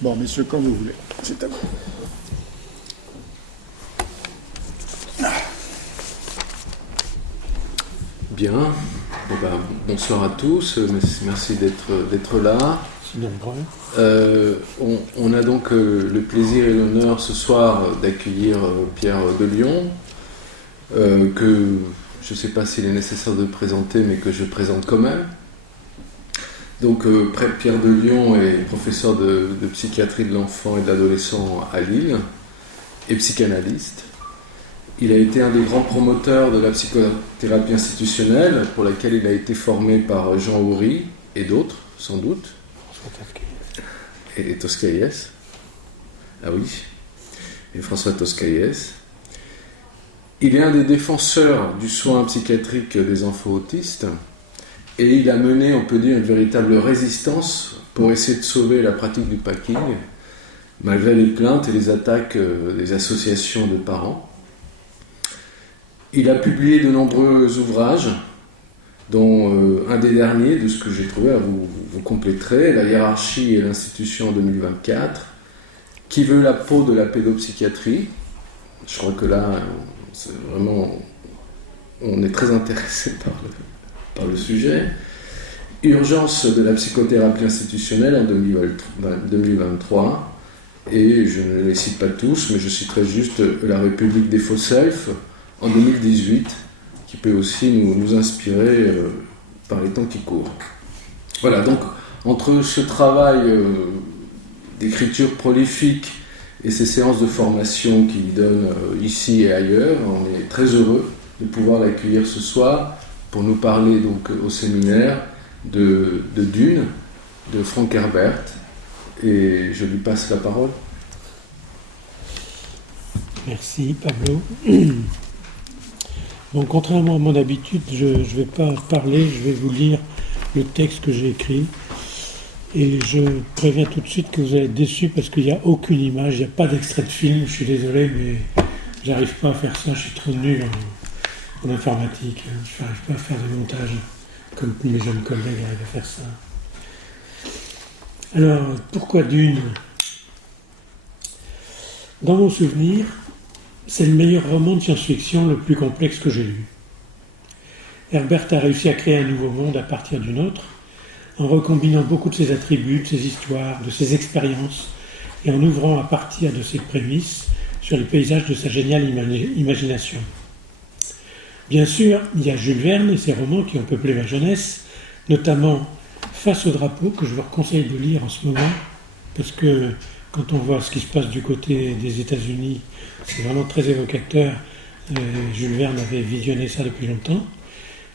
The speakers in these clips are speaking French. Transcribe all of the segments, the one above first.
Bon, messieurs, quand vous voulez. C'est à vous. Bien. Bonsoir à tous. Merci d'être là. On a donc le plaisir et l'honneur ce soir d'accueillir Pierre de Lion, que je ne sais pas s'il est nécessaire de présenter, mais que je présente quand même. Donc, Pierre de Lion est professeur de psychiatrie de l'enfant et de l'adolescent à Lille et psychanalyste. Il a été un des grands promoteurs de la psychothérapie institutionnelle, pour laquelle il a été formé par Jean Houry et d'autres, sans doute. Et Toscaïès. Ah oui. Et François Toscaïès. Il est un des défenseurs du soin psychiatrique des enfants autistes. Et il a mené, on peut dire, une véritable résistance pour essayer de sauver la pratique du packing, malgré les plaintes et les attaques des associations de parents. Il a publié de nombreux ouvrages, dont un des derniers, de ce que j'ai trouvé, vous compléterez, La hiérarchie et l'institution en 2024, Qui veut la peau de la pédopsychiatrie. Je crois que là, c'est vraiment, on est très intéressé par le sujet. Urgence de la psychothérapie institutionnelle en 2023. Et je ne les cite pas tous, mais je citerai juste La République des faux selfs en 2018, qui peut aussi nous inspirer par les temps qui courent. Voilà, donc entre ce travail d'écriture prolifique et ces séances de formation qu'il donne ici et ailleurs, on est très heureux de pouvoir l'accueillir ce soir pour nous parler donc au séminaire de Dune, de Frank Herbert, et je lui passe la parole. Merci Pablo. Bon, contrairement à mon habitude, je ne vais pas parler, je vais vous lire le texte que j'ai écrit. Et je préviens tout de suite que vous allez être déçus parce qu'il n'y a aucune image, il n'y a pas d'extrait de film, je suis désolé, mais j'arrive pas à faire ça, je suis trop nul en informatique, je n'arrive pas à faire de montage comme mes jeunes collègues arrivent à faire ça. Alors, pourquoi Dune ? Dans mon souvenir, c'est le meilleur roman de science-fiction le plus complexe que j'ai lu. Herbert a réussi à créer un nouveau monde à partir d'une autre, en recombinant beaucoup de ses attributs, de ses histoires, de ses expériences, et en ouvrant à partir de ses prémices sur les paysages de sa géniale imagination. Bien sûr, il y a Jules Verne et ses romans qui ont peuplé ma jeunesse, notamment Face au drapeau, que je vous conseille de lire en ce moment, parce que quand on voit ce qui se passe du côté des États-Unis, c'est vraiment très évocateur. Jules Verne avait visionné ça depuis longtemps.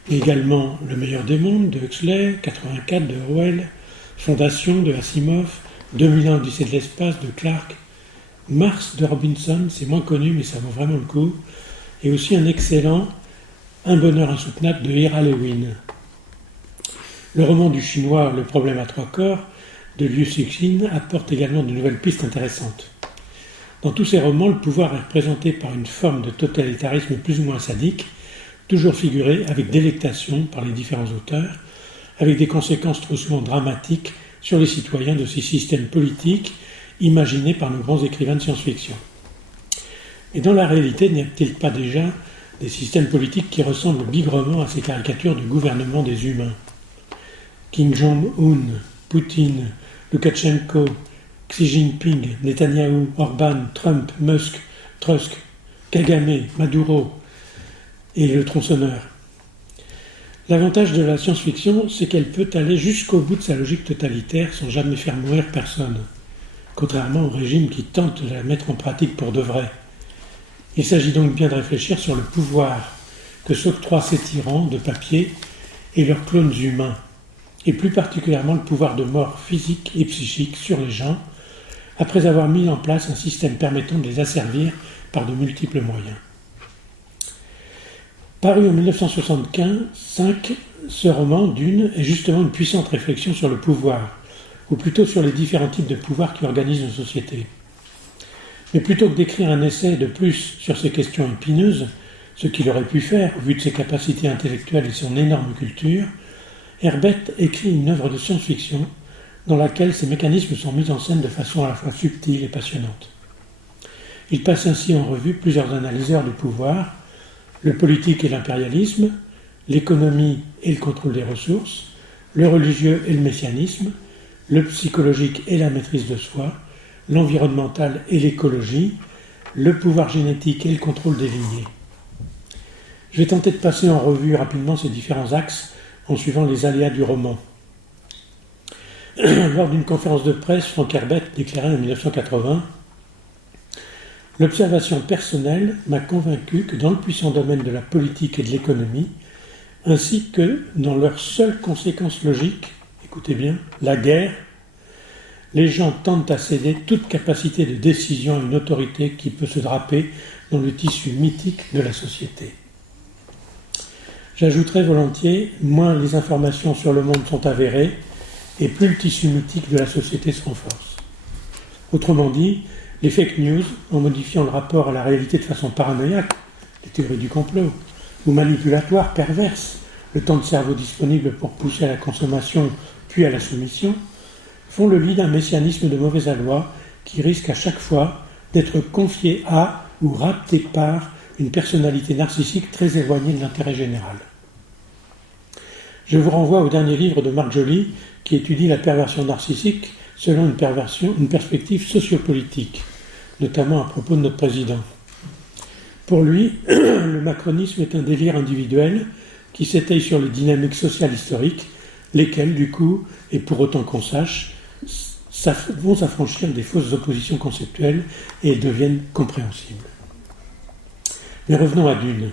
Et également Le meilleur des mondes de Huxley, 84 de Orwell, Fondation de Asimov, 2000 ans Odyssée de l'espace de Clarke, Mars de Robinson, c'est moins connu mais ça vaut vraiment le coup, et aussi un excellent Un bonheur insoutenable de Ira Lewin. Le roman du chinois Le problème à trois corps de Liu Cixin apporte également de nouvelles pistes intéressantes. Dans tous ces romans, le pouvoir est représenté par une forme de totalitarisme plus ou moins sadique, toujours figuré avec délectation par les différents auteurs, avec des conséquences trop souvent dramatiques sur les citoyens de ces systèmes politiques imaginés par nos grands écrivains de science-fiction. Et dans la réalité, n'y a-t-il pas déjà des systèmes politiques qui ressemblent bigrement à ces caricatures du gouvernement des humains ? Kim Jong-un, Poutine, Loukachenko, Xi Jinping, Netanyahou, Orban, Trump, Musk, Tusk, Kagame, Maduro et le tronçonneur. L'avantage de la science-fiction, c'est qu'elle peut aller jusqu'au bout de sa logique totalitaire sans jamais faire mourir personne, contrairement au régime qui tente de la mettre en pratique pour de vrai. Il s'agit donc bien de réfléchir sur le pouvoir que s'octroient ces tyrans de papier et leurs clones humains, et plus particulièrement le pouvoir de mort physique et psychique sur les gens, après avoir mis en place un système permettant de les asservir par de multiples moyens. Paru en 1965, ce roman, Dune, est justement une puissante réflexion sur le pouvoir, ou plutôt sur les différents types de pouvoirs qui organisent nos sociétés. Mais plutôt que d'écrire un essai de plus sur ces questions épineuses, ce qu'il aurait pu faire, vu de ses capacités intellectuelles et son énorme culture, Herbert écrit une œuvre de science-fiction dans laquelle ces mécanismes sont mis en scène de façon à la fois subtile et passionnante. Il passe ainsi en revue plusieurs analyseurs du pouvoir, le politique et l'impérialisme, l'économie et le contrôle des ressources, le religieux et le messianisme, le psychologique et la maîtrise de soi, l'environnemental et l'écologie, le pouvoir génétique et le contrôle des lignées. Je vais tenter de passer en revue rapidement ces différents axes en suivant les aléas du roman. Lors d'une conférence de presse, Frank Herbert déclarait en 1980 « L'observation personnelle m'a convaincu que dans le puissant domaine de la politique et de l'économie, ainsi que dans leurs seules conséquences logiques, écoutez bien, la guerre, les gens tendent à céder toute capacité de décision à une autorité qui peut se draper dans le tissu mythique de la société. » J'ajouterai volontiers, moins les informations sur le monde sont avérées, et plus le tissu mythique de la société se renforce. Autrement dit, les fake news, en modifiant le rapport à la réalité de façon paranoïaque, les théories du complot, ou manipulatoires, perverses, le temps de cerveau disponible pour pousser à la consommation puis à la soumission, font le lit d'un messianisme de mauvaise aloi qui risque à chaque fois d'être confié à ou rapté par une personnalité narcissique très éloignée de l'intérêt général. Je vous renvoie au dernier livre de Marc Joly qui étudie la perversion narcissique selon une perspective sociopolitique, notamment à propos de notre président. Pour lui, le macronisme est un délire individuel qui s'étaye sur les dynamiques sociales historiques, lesquelles, du coup, et pour autant qu'on sache, vont s'affranchir des fausses oppositions conceptuelles et deviennent compréhensibles. Mais revenons à Dune.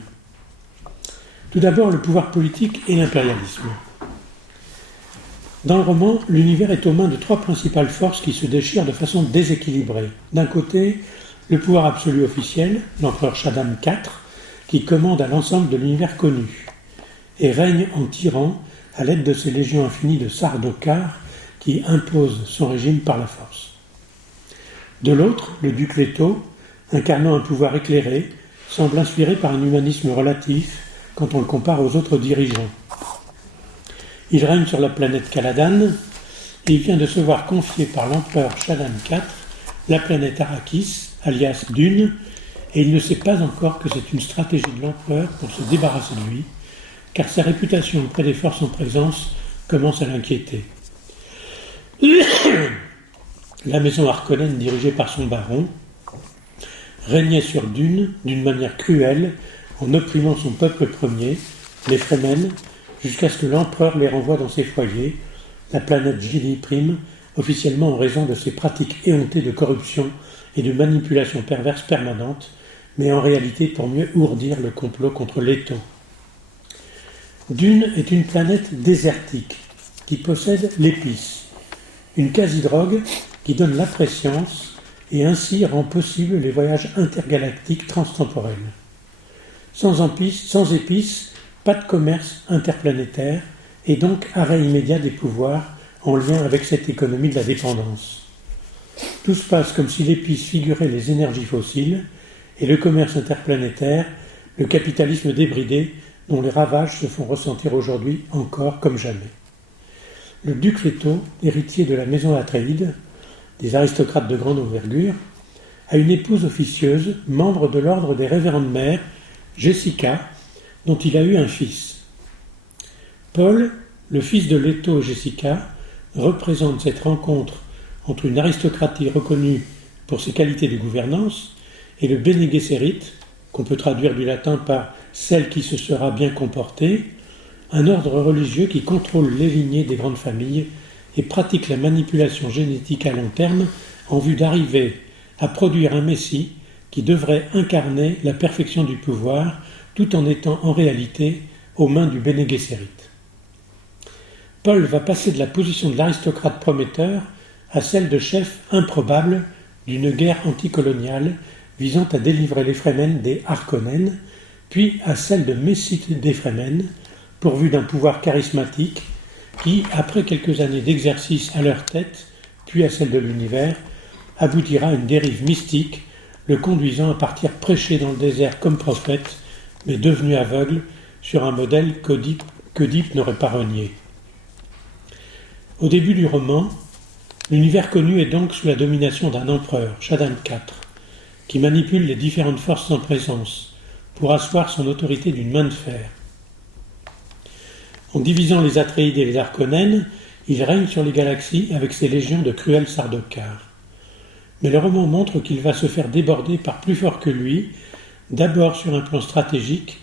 Tout d'abord, le pouvoir politique et l'impérialisme. Dans le roman, l'univers est aux mains de trois principales forces qui se déchirent de façon déséquilibrée. D'un côté, le pouvoir absolu officiel, l'empereur Shaddam IV, qui commande à l'ensemble de l'univers connu, et règne en tyran à l'aide de ses légions infinies de Sardaukar qui imposent son régime par la force. De l'autre, le duc Leto, incarnant un pouvoir éclairé, semble inspiré par un humanisme relatif quand on le compare aux autres dirigeants. Il règne sur la planète Caladan et il vient de se voir confier par l'empereur Shaddam IV la planète Arrakis, alias Dune, et il ne sait pas encore que c'est une stratégie de l'empereur pour se débarrasser de lui, car sa réputation auprès des forces en présence commence à l'inquiéter. La maison Harkonnen, dirigée par son baron, régnait sur Dune d'une manière cruelle en opprimant son peuple premier, les Fremen, jusqu'à ce que l'empereur les renvoie dans ses foyers, la planète Gili Prime, officiellement en raison de ses pratiques éhontées de corruption et de manipulation perverse permanente, mais en réalité pour mieux ourdir le complot contre Leto. Dune est une planète désertique qui possède l'épice, une quasi-drogue qui donne la préscience et ainsi rend possible les voyages intergalactiques transtemporels. Sans épices, pas de commerce interplanétaire et donc arrêt immédiat des pouvoirs en lien avec cette économie de la dépendance. Tout se passe comme si l'épice figurait les énergies fossiles et le commerce interplanétaire, le capitalisme débridé dont les ravages se font ressentir aujourd'hui encore comme jamais. Le duc Leto, héritier de la maison Atréide, des aristocrates de grande envergure, a une épouse officieuse, membre de l'ordre des révérendes mères, Jessica, dont il a eu un fils. Paul, le fils de Leto et Jessica, représente cette rencontre entre une aristocratie reconnue pour ses qualités de gouvernance et le Bene Gesserit, qu'on peut traduire du latin par « celle qui se sera bien comportée », un ordre religieux qui contrôle les lignées des grandes familles et pratique la manipulation génétique à long terme en vue d'arriver à produire un Messie qui devrait incarner la perfection du pouvoir tout en étant en réalité aux mains du Bene Gesserit. Paul va passer de la position de l'aristocrate prometteur à celle de chef improbable d'une guerre anticoloniale visant à délivrer les Fremen des Harkonnen, puis à celle de Messie des Fremen, pourvu d'un pouvoir charismatique qui, après quelques années d'exercice à leur tête, puis à celle de l'univers, aboutira à une dérive mystique, le conduisant à partir prêcher dans le désert comme prophète, mais devenu aveugle sur un modèle qu'Oedipe n'aurait pas renié. Au début du roman, L'univers connu est donc sous la domination d'un empereur, Shaddam IV, qui manipule les différentes forces en présence pour asseoir son autorité d'une main de fer. En divisant les Atréides et les Harkonnen, il règne sur les galaxies avec ses légions de cruels Sardaukar. Mais le roman montre qu'il va se faire déborder par plus fort que lui, d'abord sur un plan stratégique,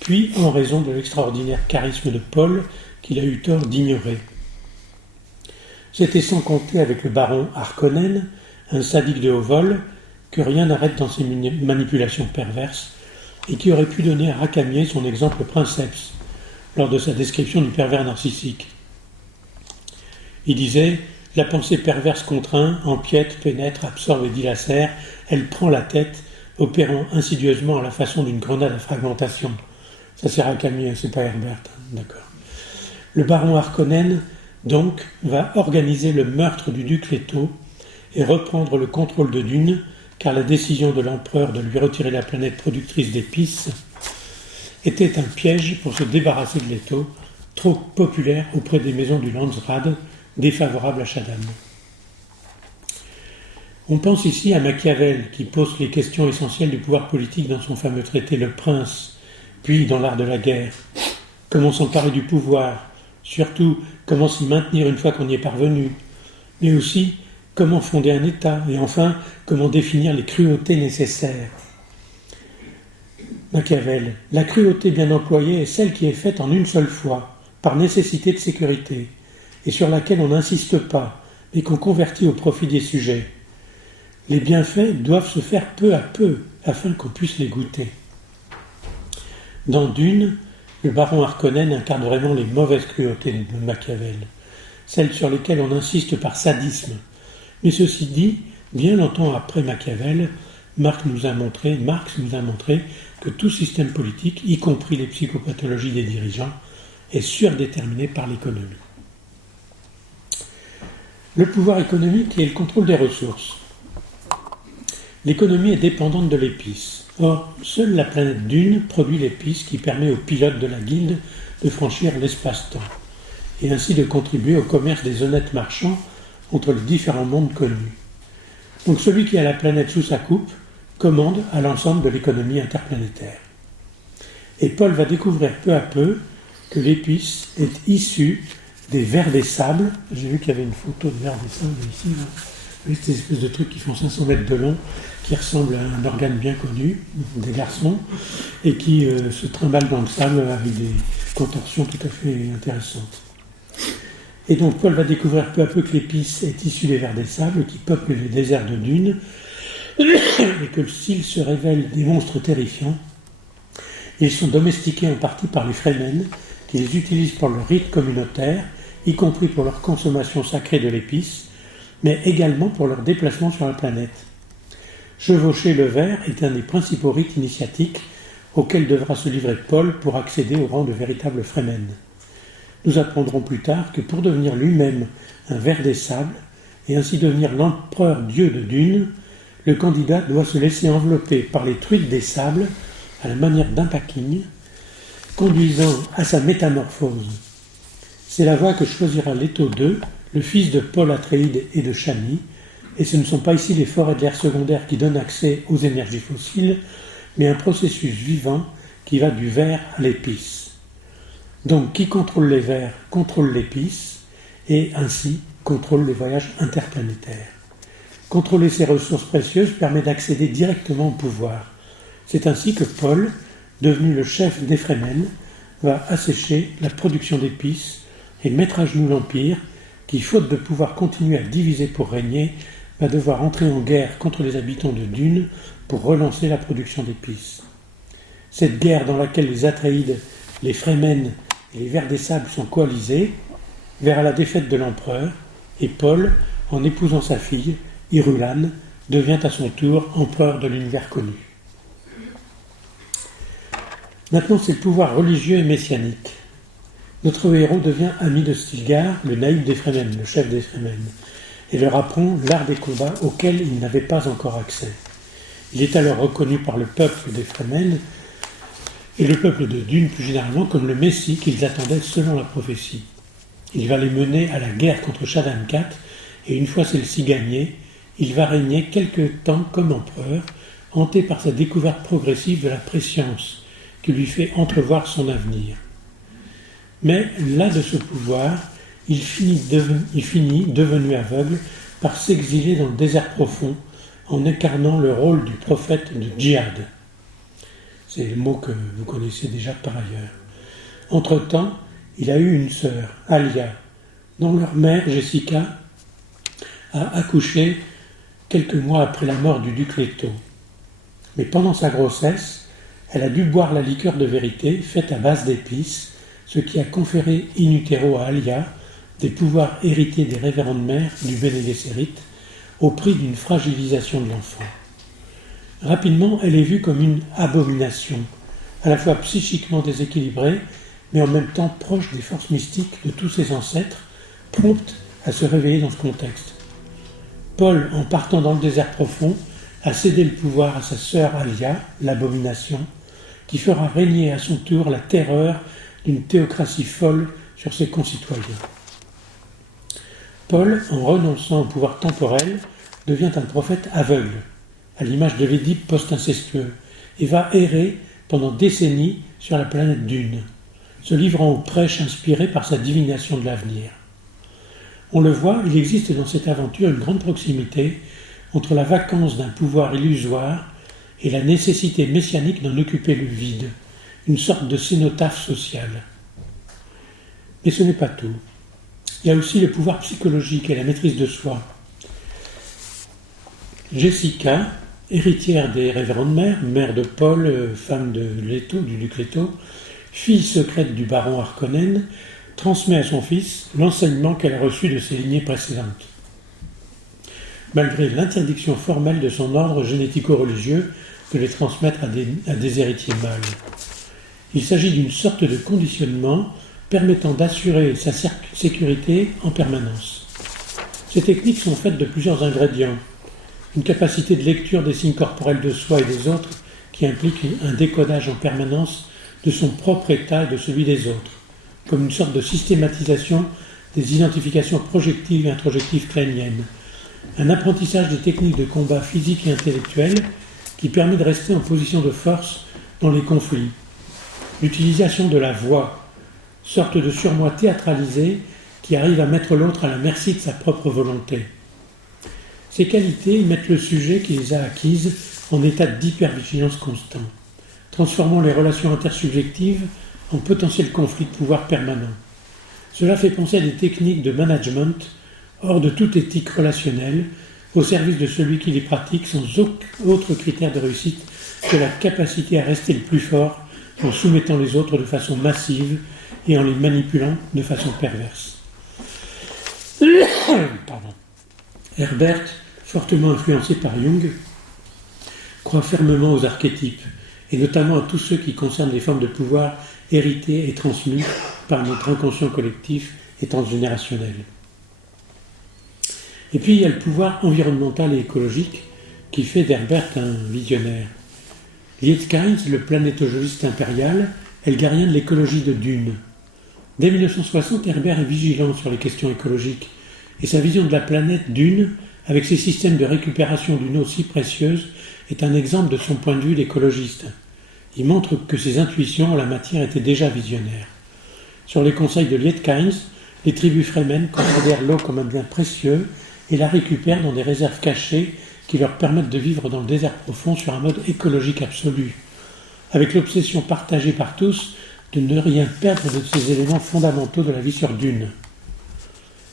puis en raison de l'extraordinaire charisme de Paul qu'il a eu tort d'ignorer. C'était sans compter avec le baron Harkonnen, un sadique de haut vol, que rien n'arrête dans ses manipulations perverses, et qui aurait pu donner à Racamier son exemple princeps, lors de sa description du pervers narcissique. Il disait « La pensée perverse contraint, empiète, pénètre, absorbe et dilacère, elle prend la tête, opérant insidieusement à la façon d'une grenade à fragmentation. » Ça c'est Racamier, c'est pas Herbert, d'accord. Le baron Harkonnen, donc, va organiser le meurtre du duc Leto et reprendre le contrôle de Dune, car la décision de l'empereur de lui retirer la planète productrice d'épices était un piège pour se débarrasser de Leto, trop populaire auprès des maisons du Landsraad, défavorable à Shaddam. On pense ici à Machiavel, qui pose les questions essentielles du pouvoir politique dans son fameux traité Le Prince, puis dans l'art de la guerre. Comment s'emparer du pouvoir, surtout comment s'y maintenir une fois qu'on y est parvenu, mais aussi comment fonder un État, et enfin comment définir les cruautés nécessaires. Machiavel, la cruauté bien employée est celle qui est faite en une seule fois, par nécessité de sécurité, et sur laquelle on n'insiste pas, mais qu'on convertit au profit des sujets. Les bienfaits doivent se faire peu à peu, afin qu'on puisse les goûter. Dans Dune, le baron Harkonnen incarne vraiment les mauvaises cruautés de Machiavel, celles sur lesquelles on insiste par sadisme. Mais ceci dit, bien longtemps après Machiavel, Marx nous a montré que tout système politique, y compris les psychopathologies des dirigeants, est surdéterminé par l'économie. Le pouvoir économique et le contrôle des ressources. L'économie est dépendante de l'épice. Or, seule la planète Dune produit l'épice qui permet aux pilotes de la guilde de franchir l'espace-temps, et ainsi de contribuer au commerce des honnêtes marchands entre les différents mondes connus. Donc celui qui a la planète sous sa coupe commande à l'ensemble de l'économie interplanétaire. Et Paul va découvrir peu à peu que l'épice est issue des vers des sables. J'ai vu qu'il y avait une photo de vers des sables ici. Là. Vous voyez, ces espèces de trucs qui font 500 mètres de long, qui ressemblent à un organe bien connu, des garçons, et qui se trimballent dans le sable avec des contorsions tout à fait intéressantes. Et donc Paul va découvrir peu à peu que l'épice est issue des vers des sables qui peuplent les déserts de Dune, et que s'ils se révèlent des monstres terrifiants, ils sont domestiqués en partie par les Fremen, qui les utilisent pour leur rite communautaire, y compris pour leur consommation sacrée de l'épice, mais également pour leur déplacement sur la planète. Chevaucher le ver est un des principaux rites initiatiques auxquels devra se livrer Paul pour accéder au rang de véritable Fremen. Nous apprendrons plus tard que pour devenir lui-même un ver des sables, et ainsi devenir l'empereur dieu de Dune, le candidat doit se laisser envelopper par les truites des sables à la manière d'un packing, conduisant à sa métamorphose. C'est la voie que choisira Leto II, le fils de Paul Atréide et de Shani, et ce ne sont pas ici les forêts de l'air secondaire qui donnent accès aux énergies fossiles, mais un processus vivant qui va du ver à l'épice. Donc qui contrôle les vers contrôle l'épice, et ainsi contrôle les voyages interplanétaires. Contrôler ces ressources précieuses permet d'accéder directement au pouvoir. C'est ainsi que Paul, devenu le chef des Fremen, va assécher la production d'épices et mettre à genoux l'Empire, qui, faute de pouvoir continuer à diviser pour régner, va devoir entrer en guerre contre les habitants de Dune pour relancer la production d'épices. Cette guerre dans laquelle les Atréides, les Fremen et les Vers des Sables sont coalisés, verra la défaite de l'empereur, et Paul, en épousant sa fille, Irulan, devient à son tour empereur de l'univers connu. Maintenant, c'est le pouvoir religieux et messianique. Notre héros devient ami de Stilgar, le naïf des Fremen, le chef des Fremen, et leur apprend l'art des combats auquel il n'avait pas encore accès. Il est alors reconnu par le peuple des Fremen et le peuple de Dune plus généralement comme le Messie qu'ils attendaient selon la prophétie. Il va les mener à la guerre contre Shaddam IV et une fois celle-ci gagnée, il va régner quelque temps comme empereur, hanté par sa découverte progressive de la préscience, qui lui fait entrevoir son avenir. Mais là de ce pouvoir, il finit devenu aveugle, par s'exiler dans le désert profond, en incarnant le rôle du prophète de djihad. C'est le mot que vous connaissez déjà par ailleurs. Entre-temps, il a eu une sœur, Alia, dont leur mère, Jessica, a accouché quelques mois après la mort du duc Leto. Mais pendant sa grossesse, elle a dû boire la liqueur de vérité faite à base d'épices, ce qui a conféré in utero à Alia des pouvoirs hérités des révérendes mères du Bene Gesserit au prix d'une fragilisation de l'enfant. Rapidement, elle est vue comme une abomination, à la fois psychiquement déséquilibrée, mais en même temps proche des forces mystiques de tous ses ancêtres, prompte à se réveiller dans ce contexte. Paul, en partant dans le désert profond, a cédé le pouvoir à sa sœur Alia, l'abomination, qui fera régner à son tour la terreur d'une théocratie folle sur ses concitoyens. Paul, en renonçant au pouvoir temporel, devient un prophète aveugle, à l'image de l'Édipe post-incestueux, et va errer pendant décennies sur la planète Dune, se livrant aux prêches inspirés par sa divination de l'avenir. On le voit, il existe dans cette aventure une grande proximité entre la vacance d'un pouvoir illusoire et la nécessité messianique d'en occuper le vide, une sorte de cénotaphe social. Mais ce n'est pas tout. Il y a aussi le pouvoir psychologique et la maîtrise de soi. Jessica, héritière des révérendes mères, mère de Paul, femme de Leto, du duc Leto, fille secrète du baron Harkonnen, transmet à son fils l'enseignement qu'elle a reçu de ses lignées précédentes. Malgré l'interdiction formelle de son ordre génético-religieux de les transmettre à des héritiers mâles. Il s'agit d'une sorte de conditionnement permettant d'assurer sa sécurité en permanence. Ces techniques sont faites de plusieurs ingrédients. Une capacité de lecture des signes corporels de soi et des autres qui implique un décodage en permanence de son propre état et de celui des autres, comme une sorte de systématisation des identifications projectives et introjectives kleiniennes. Un apprentissage des techniques de combat physique et intellectuel qui permet de rester en position de force dans les conflits. L'utilisation de la voix, sorte de surmoi théâtralisé qui arrive à mettre l'autre à la merci de sa propre volonté. Ces qualités mettent le sujet qui les a acquises en état d'hypervigilance constant, transformant les relations intersubjectives en potentiel conflit de pouvoir permanent. Cela fait penser à des techniques de management hors de toute éthique relationnelle, au service de celui qui les pratique sans autre critère de réussite que la capacité à rester le plus fort en soumettant les autres de façon massive et en les manipulant de façon perverse. Pardon. Herbert, fortement influencé par Jung, croit fermement aux archétypes, et notamment à tous ceux qui concernent les formes de pouvoir héritées et transmises par notre inconscient collectif et transgénérationnel. Et puis il y a le pouvoir environnemental et écologique qui fait d'Herbert un visionnaire. Lietkains, le planétologiste impérial, est le gardien de l'écologie de Dune. Dès 1960, Herbert est vigilant sur les questions écologiques, et sa vision de la planète Dune, avec ses systèmes de récupération d'une eau si précieuse, est un exemple de son point de vue d'écologiste. Il montre que ses intuitions en la matière étaient déjà visionnaires. Sur les conseils de Lietkains, les tribus Fremen considèrent l'eau comme un bien précieux et la récupèrent dans des réserves cachées qui leur permettent de vivre dans le désert profond sur un mode écologique absolu, avec l'obsession partagée par tous de ne rien perdre de ces éléments fondamentaux de la vie sur Dune.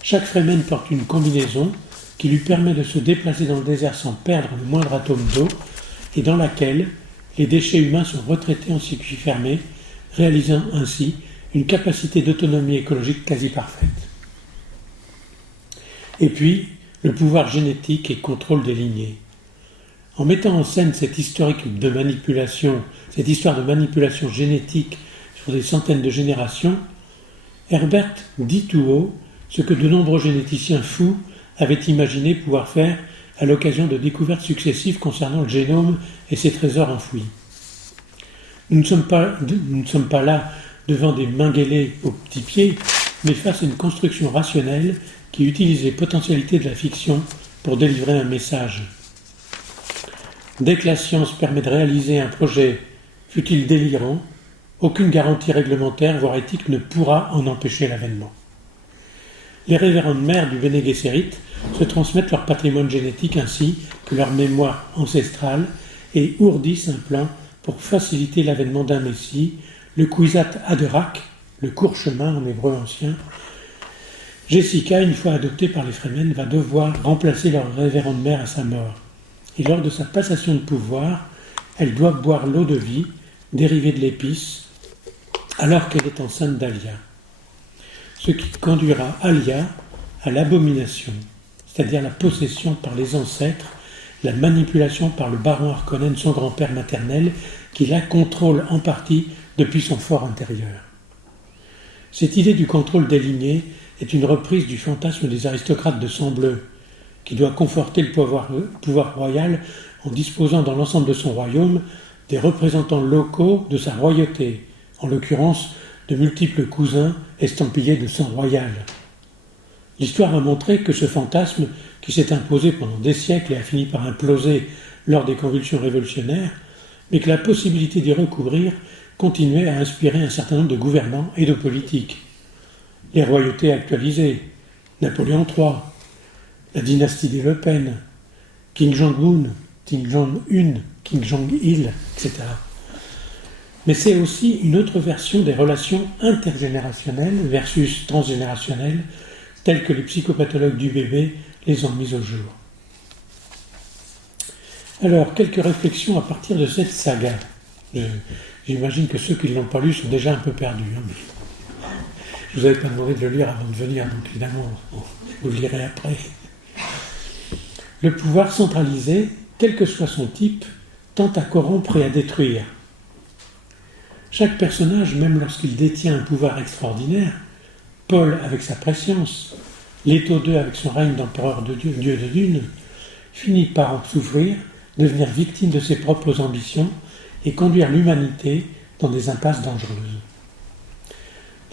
Chaque Fremen porte une combinaison qui lui permet de se déplacer dans le désert sans perdre le moindre atome d'eau et dans laquelle les déchets humains sont retraités en circuit fermé, réalisant ainsi une capacité d'autonomie écologique quasi parfaite. Et puis, le pouvoir génétique et contrôle des lignées. En mettant en scène cette histoire de manipulation génétique sur des centaines de générations, Herbert dit tout haut ce que de nombreux généticiens fous avaient imaginé pouvoir faire à l'occasion de découvertes successives concernant le génome et ses trésors enfouis. Nous ne sommes pas là devant des Mengele aux petits pieds, mais face à une construction rationnelle qui utilise les potentialités de la fiction pour délivrer un message. Dès que la science permet de réaliser un projet, fût-il délirant, aucune garantie réglementaire, voire éthique, ne pourra en empêcher l'avènement. Les révérendes mères du Bene Gesserit se transmettent leur patrimoine génétique ainsi que leur mémoire ancestrale et ourdissent un plan pour faciliter l'avènement d'un Messie, le Kwisat Haderach, le court chemin en hébreu ancien. Jessica, une fois adoptée par les Fremen, va devoir remplacer leur révérende mère à sa mort. Et lors de sa passation de pouvoir, elle doit boire l'eau de vie, dérivée de l'épice, alors qu'elle est enceinte d'Alia. Ce qui conduira Alia à l'abomination, c'est-à-dire la possession par les ancêtres, la manipulation par le baron Harkonnen, son grand-père maternel, qui la contrôle en partie depuis son fort intérieur. Cette idée du contrôle des lignées est une reprise du fantasme des aristocrates de sang bleu, qui doit conforter le pouvoir royal en disposant dans l'ensemble de son royaume des représentants locaux de sa royauté, en l'occurrence de multiples cousins estampillés de sang royal. L'histoire a montré que ce fantasme, qui s'est imposé pendant des siècles et a fini par imploser lors des convulsions révolutionnaires, mais que la possibilité d'y recouvrir continuait à inspirer un certain nombre de gouvernants et de politiques. Les royautés actualisées, Napoléon III, la dynastie des Le Pen, Kim Jong-un, Kim Jong-un, Kim Jong-il, etc. Mais c'est aussi une autre version des relations intergénérationnelles versus transgénérationnelles, telles que les psychopathologues du bébé les ont mises au jour. Alors, quelques réflexions à partir de cette saga. J'imagine que ceux qui ne l'ont pas lu sont déjà un peu perdus. Mais je vous avais pas demandé de le lire avant de venir, donc évidemment, vous le lirez après. Le pouvoir centralisé, quel que soit son type, tend à corrompre et à détruire. Chaque personnage, même lorsqu'il détient un pouvoir extraordinaire, Paul avec sa préscience, Leto II avec son règne d'empereur de Dieu, Dieu de Dune, finit par en souffrir, devenir victime de ses propres ambitions et conduire l'humanité dans des impasses dangereuses.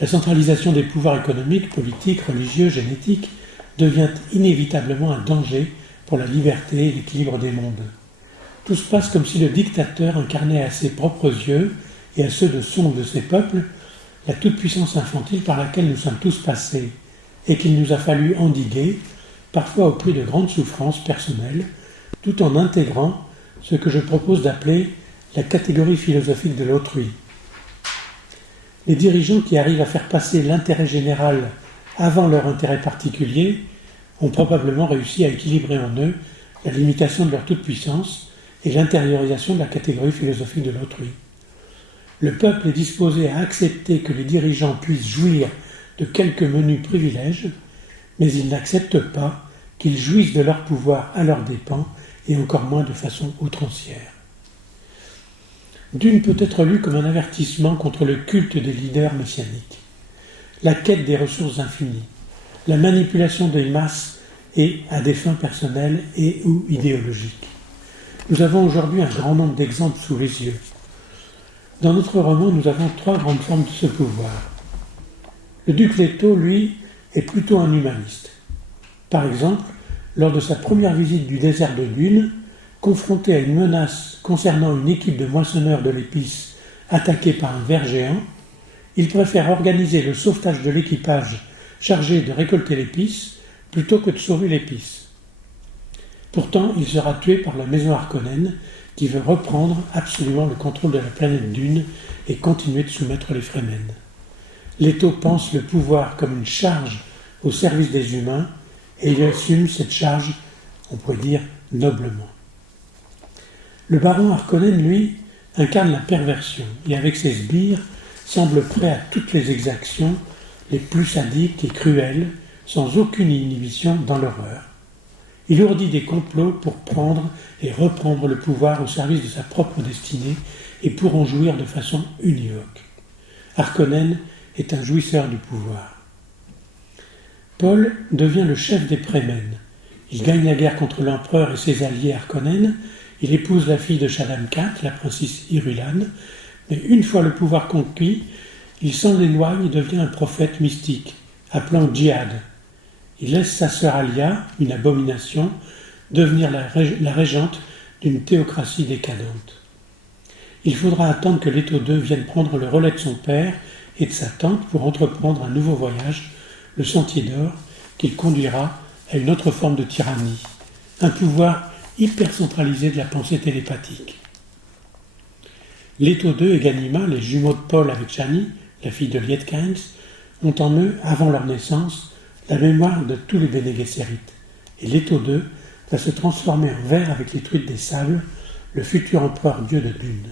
La centralisation des pouvoirs économiques, politiques, religieux, génétiques devient inévitablement un danger pour la liberté et l'équilibre des mondes. Tout se passe comme si le dictateur incarnait à ses propres yeux et à ceux de ses peuples la toute-puissance infantile par laquelle nous sommes tous passés et qu'il nous a fallu endiguer, parfois au prix de grandes souffrances personnelles, tout en intégrant ce que je propose d'appeler la catégorie philosophique de l'autrui. Les dirigeants qui arrivent à faire passer l'intérêt général avant leur intérêt particulier ont probablement réussi à équilibrer en eux la limitation de leur toute-puissance et l'intériorisation de la catégorie philosophique de l'autrui. Le peuple est disposé à accepter que les dirigeants puissent jouir de quelques menus privilèges, mais il n'accepte pas qu'ils jouissent de leur pouvoir à leurs dépens et encore moins de façon outrancière. Dune peut être lu comme un avertissement contre le culte des leaders messianiques, la quête des ressources infinies, la manipulation des masses et à des fins personnelles et ou idéologiques. Nous avons aujourd'hui un grand nombre d'exemples sous les yeux. Dans notre roman, nous avons 3 grandes formes de ce pouvoir. Le duc Leto, lui, est plutôt un humaniste. Par exemple, lors de sa première visite du désert de Dune, confronté à une menace concernant une équipe de moissonneurs de l'épice attaquée par un ver géant, il préfère organiser le sauvetage de l'équipage chargé de récolter l'épice plutôt que de sauver l'épice. Pourtant, il sera tué par la maison Harkonnen qui veut reprendre absolument le contrôle de la planète Dune et continuer de soumettre les Fremen. Leto pense le pouvoir comme une charge au service des humains et il assume cette charge, on pourrait dire, noblement. Le baron Harkonnen, lui, incarne la perversion et avec ses sbires semble prêt à toutes les exactions les plus sadiques et cruelles, sans aucune inhibition dans l'horreur. Il ourdit des complots pour prendre et reprendre le pouvoir au service de sa propre destinée et pour en jouir de façon univoque. Harkonnen est un jouisseur du pouvoir. Paul devient le chef des Fremen. Il gagne la guerre contre l'empereur et ses alliés Harkonnen. Il épouse la fille de Shaddam IV, la princesse Irulan, mais une fois le pouvoir conquis, il s'en éloigne et devient un prophète mystique, appelant djihad. Il laisse sa sœur Alia, une abomination, devenir la régente d'une théocratie décadente. Il faudra attendre que Leto II vienne prendre le relais de son père et de sa tante pour entreprendre un nouveau voyage, le Sentier d'Or, qu'il conduira à une autre forme de tyrannie, un pouvoir hyper centralisé de la pensée télépathique. Leto II et Ganima, les jumeaux de Paul avec Chani, la fille de Lietkaens, ont en eux, avant leur naissance, la mémoire de tous les Bene Gesserit. Et Leto II va se transformer en ver avec les truites des sables, le futur empereur-dieu de Dune.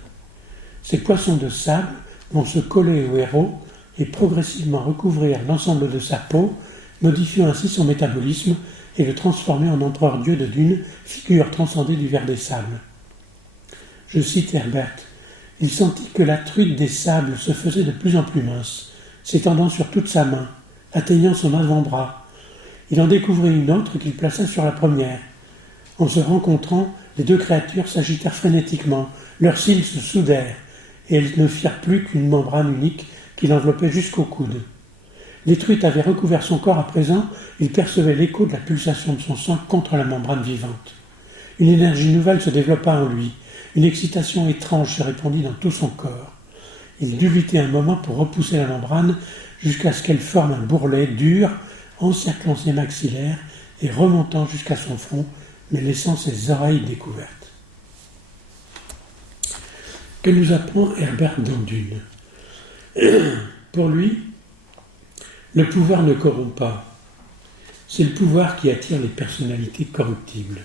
Ces poissons de sable vont se coller au héros et progressivement recouvrir l'ensemble de sa peau, modifiant ainsi son métabolisme et le transformer en empereur-dieu de Dune, figure transcendée du ver des sables. Je cite Herbert. « Il sentit que la truite des sables se faisait de plus en plus mince, s'étendant sur toute sa main, atteignant son avant-bras. Il en découvrit une autre qu'il plaça sur la première. En se rencontrant, les deux créatures s'agitèrent frénétiquement, leurs cils se soudèrent, et elles ne firent plus qu'une membrane unique qui l'enveloppait jusqu'au coude. Les truites avaient recouvert son corps à présent, il percevait l'écho de la pulsation de son sang contre la membrane vivante. Une énergie nouvelle se développa en lui, une excitation étrange se répandit dans tout son corps. Il dut lutter un moment pour repousser la membrane jusqu'à ce qu'elle forme un bourrelet dur, encerclant ses maxillaires et remontant jusqu'à son front, mais laissant ses oreilles découvertes. Que nous apprend Herbert dans Dune ? Pour lui, le pouvoir ne corrompt pas. C'est le pouvoir qui attire les personnalités corruptibles.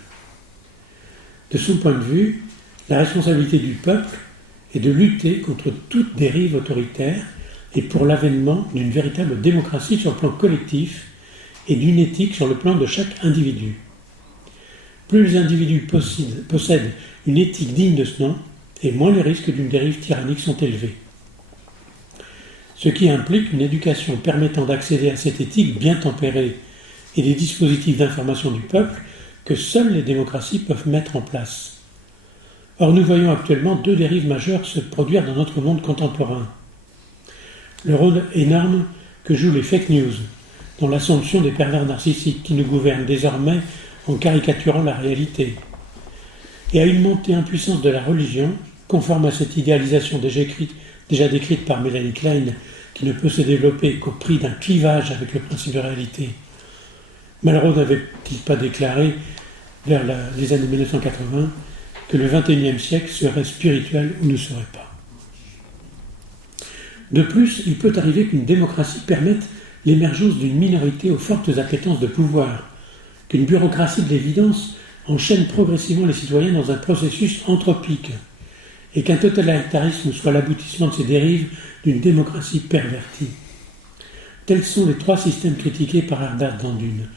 De son point de vue, la responsabilité du peuple est de lutter contre toute dérive autoritaire et pour l'avènement d'une véritable démocratie sur le plan collectif et d'une éthique sur le plan de chaque individu. Plus les individus possèdent une éthique digne de ce nom, et moins les risques d'une dérive tyrannique sont élevés. Ce qui implique une éducation permettant d'accéder à cette éthique bien tempérée et des dispositifs d'information du peuple que seules les démocraties peuvent mettre en place. Or, nous voyons actuellement deux dérives majeures se produire dans notre monde contemporain. Le rôle énorme que jouent les fake news, dans l'assomption des pervers narcissiques qui nous gouvernent désormais en caricaturant la réalité, et à une montée en puissance de la religion, conforme à cette idéalisation déjà décrite par Melanie Klein, qui ne peut se développer qu'au prix d'un clivage avec le principe de réalité. Malraux n'avait-il pas déclaré, vers les années 1980, que le XXIe siècle serait spirituel ou ne serait pas. De plus, il peut arriver qu'une démocratie permette l'émergence d'une minorité aux fortes appétences de pouvoir, qu'une bureaucratie de l'évidence enchaîne progressivement les citoyens dans un processus anthropique, et qu'un totalitarisme soit l'aboutissement de ces dérives d'une démocratie pervertie. Tels sont les trois systèmes critiqués par Herbert dans Dune.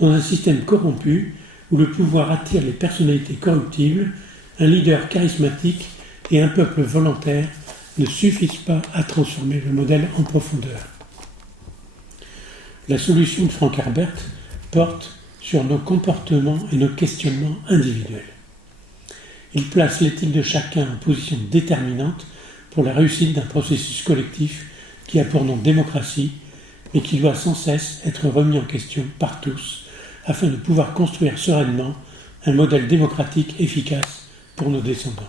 Dans un système corrompu, où le pouvoir attire les personnalités corruptibles, un leader charismatique et un peuple volontaire ne suffisent pas à transformer le modèle en profondeur. La solution de Frank Herbert porte sur nos comportements et nos questionnements individuels. Il place l'éthique de chacun en position déterminante pour la réussite d'un processus collectif qui a pour nom démocratie, mais qui doit sans cesse être remis en question par tous, afin de pouvoir construire sereinement un modèle démocratique efficace pour nos descendants.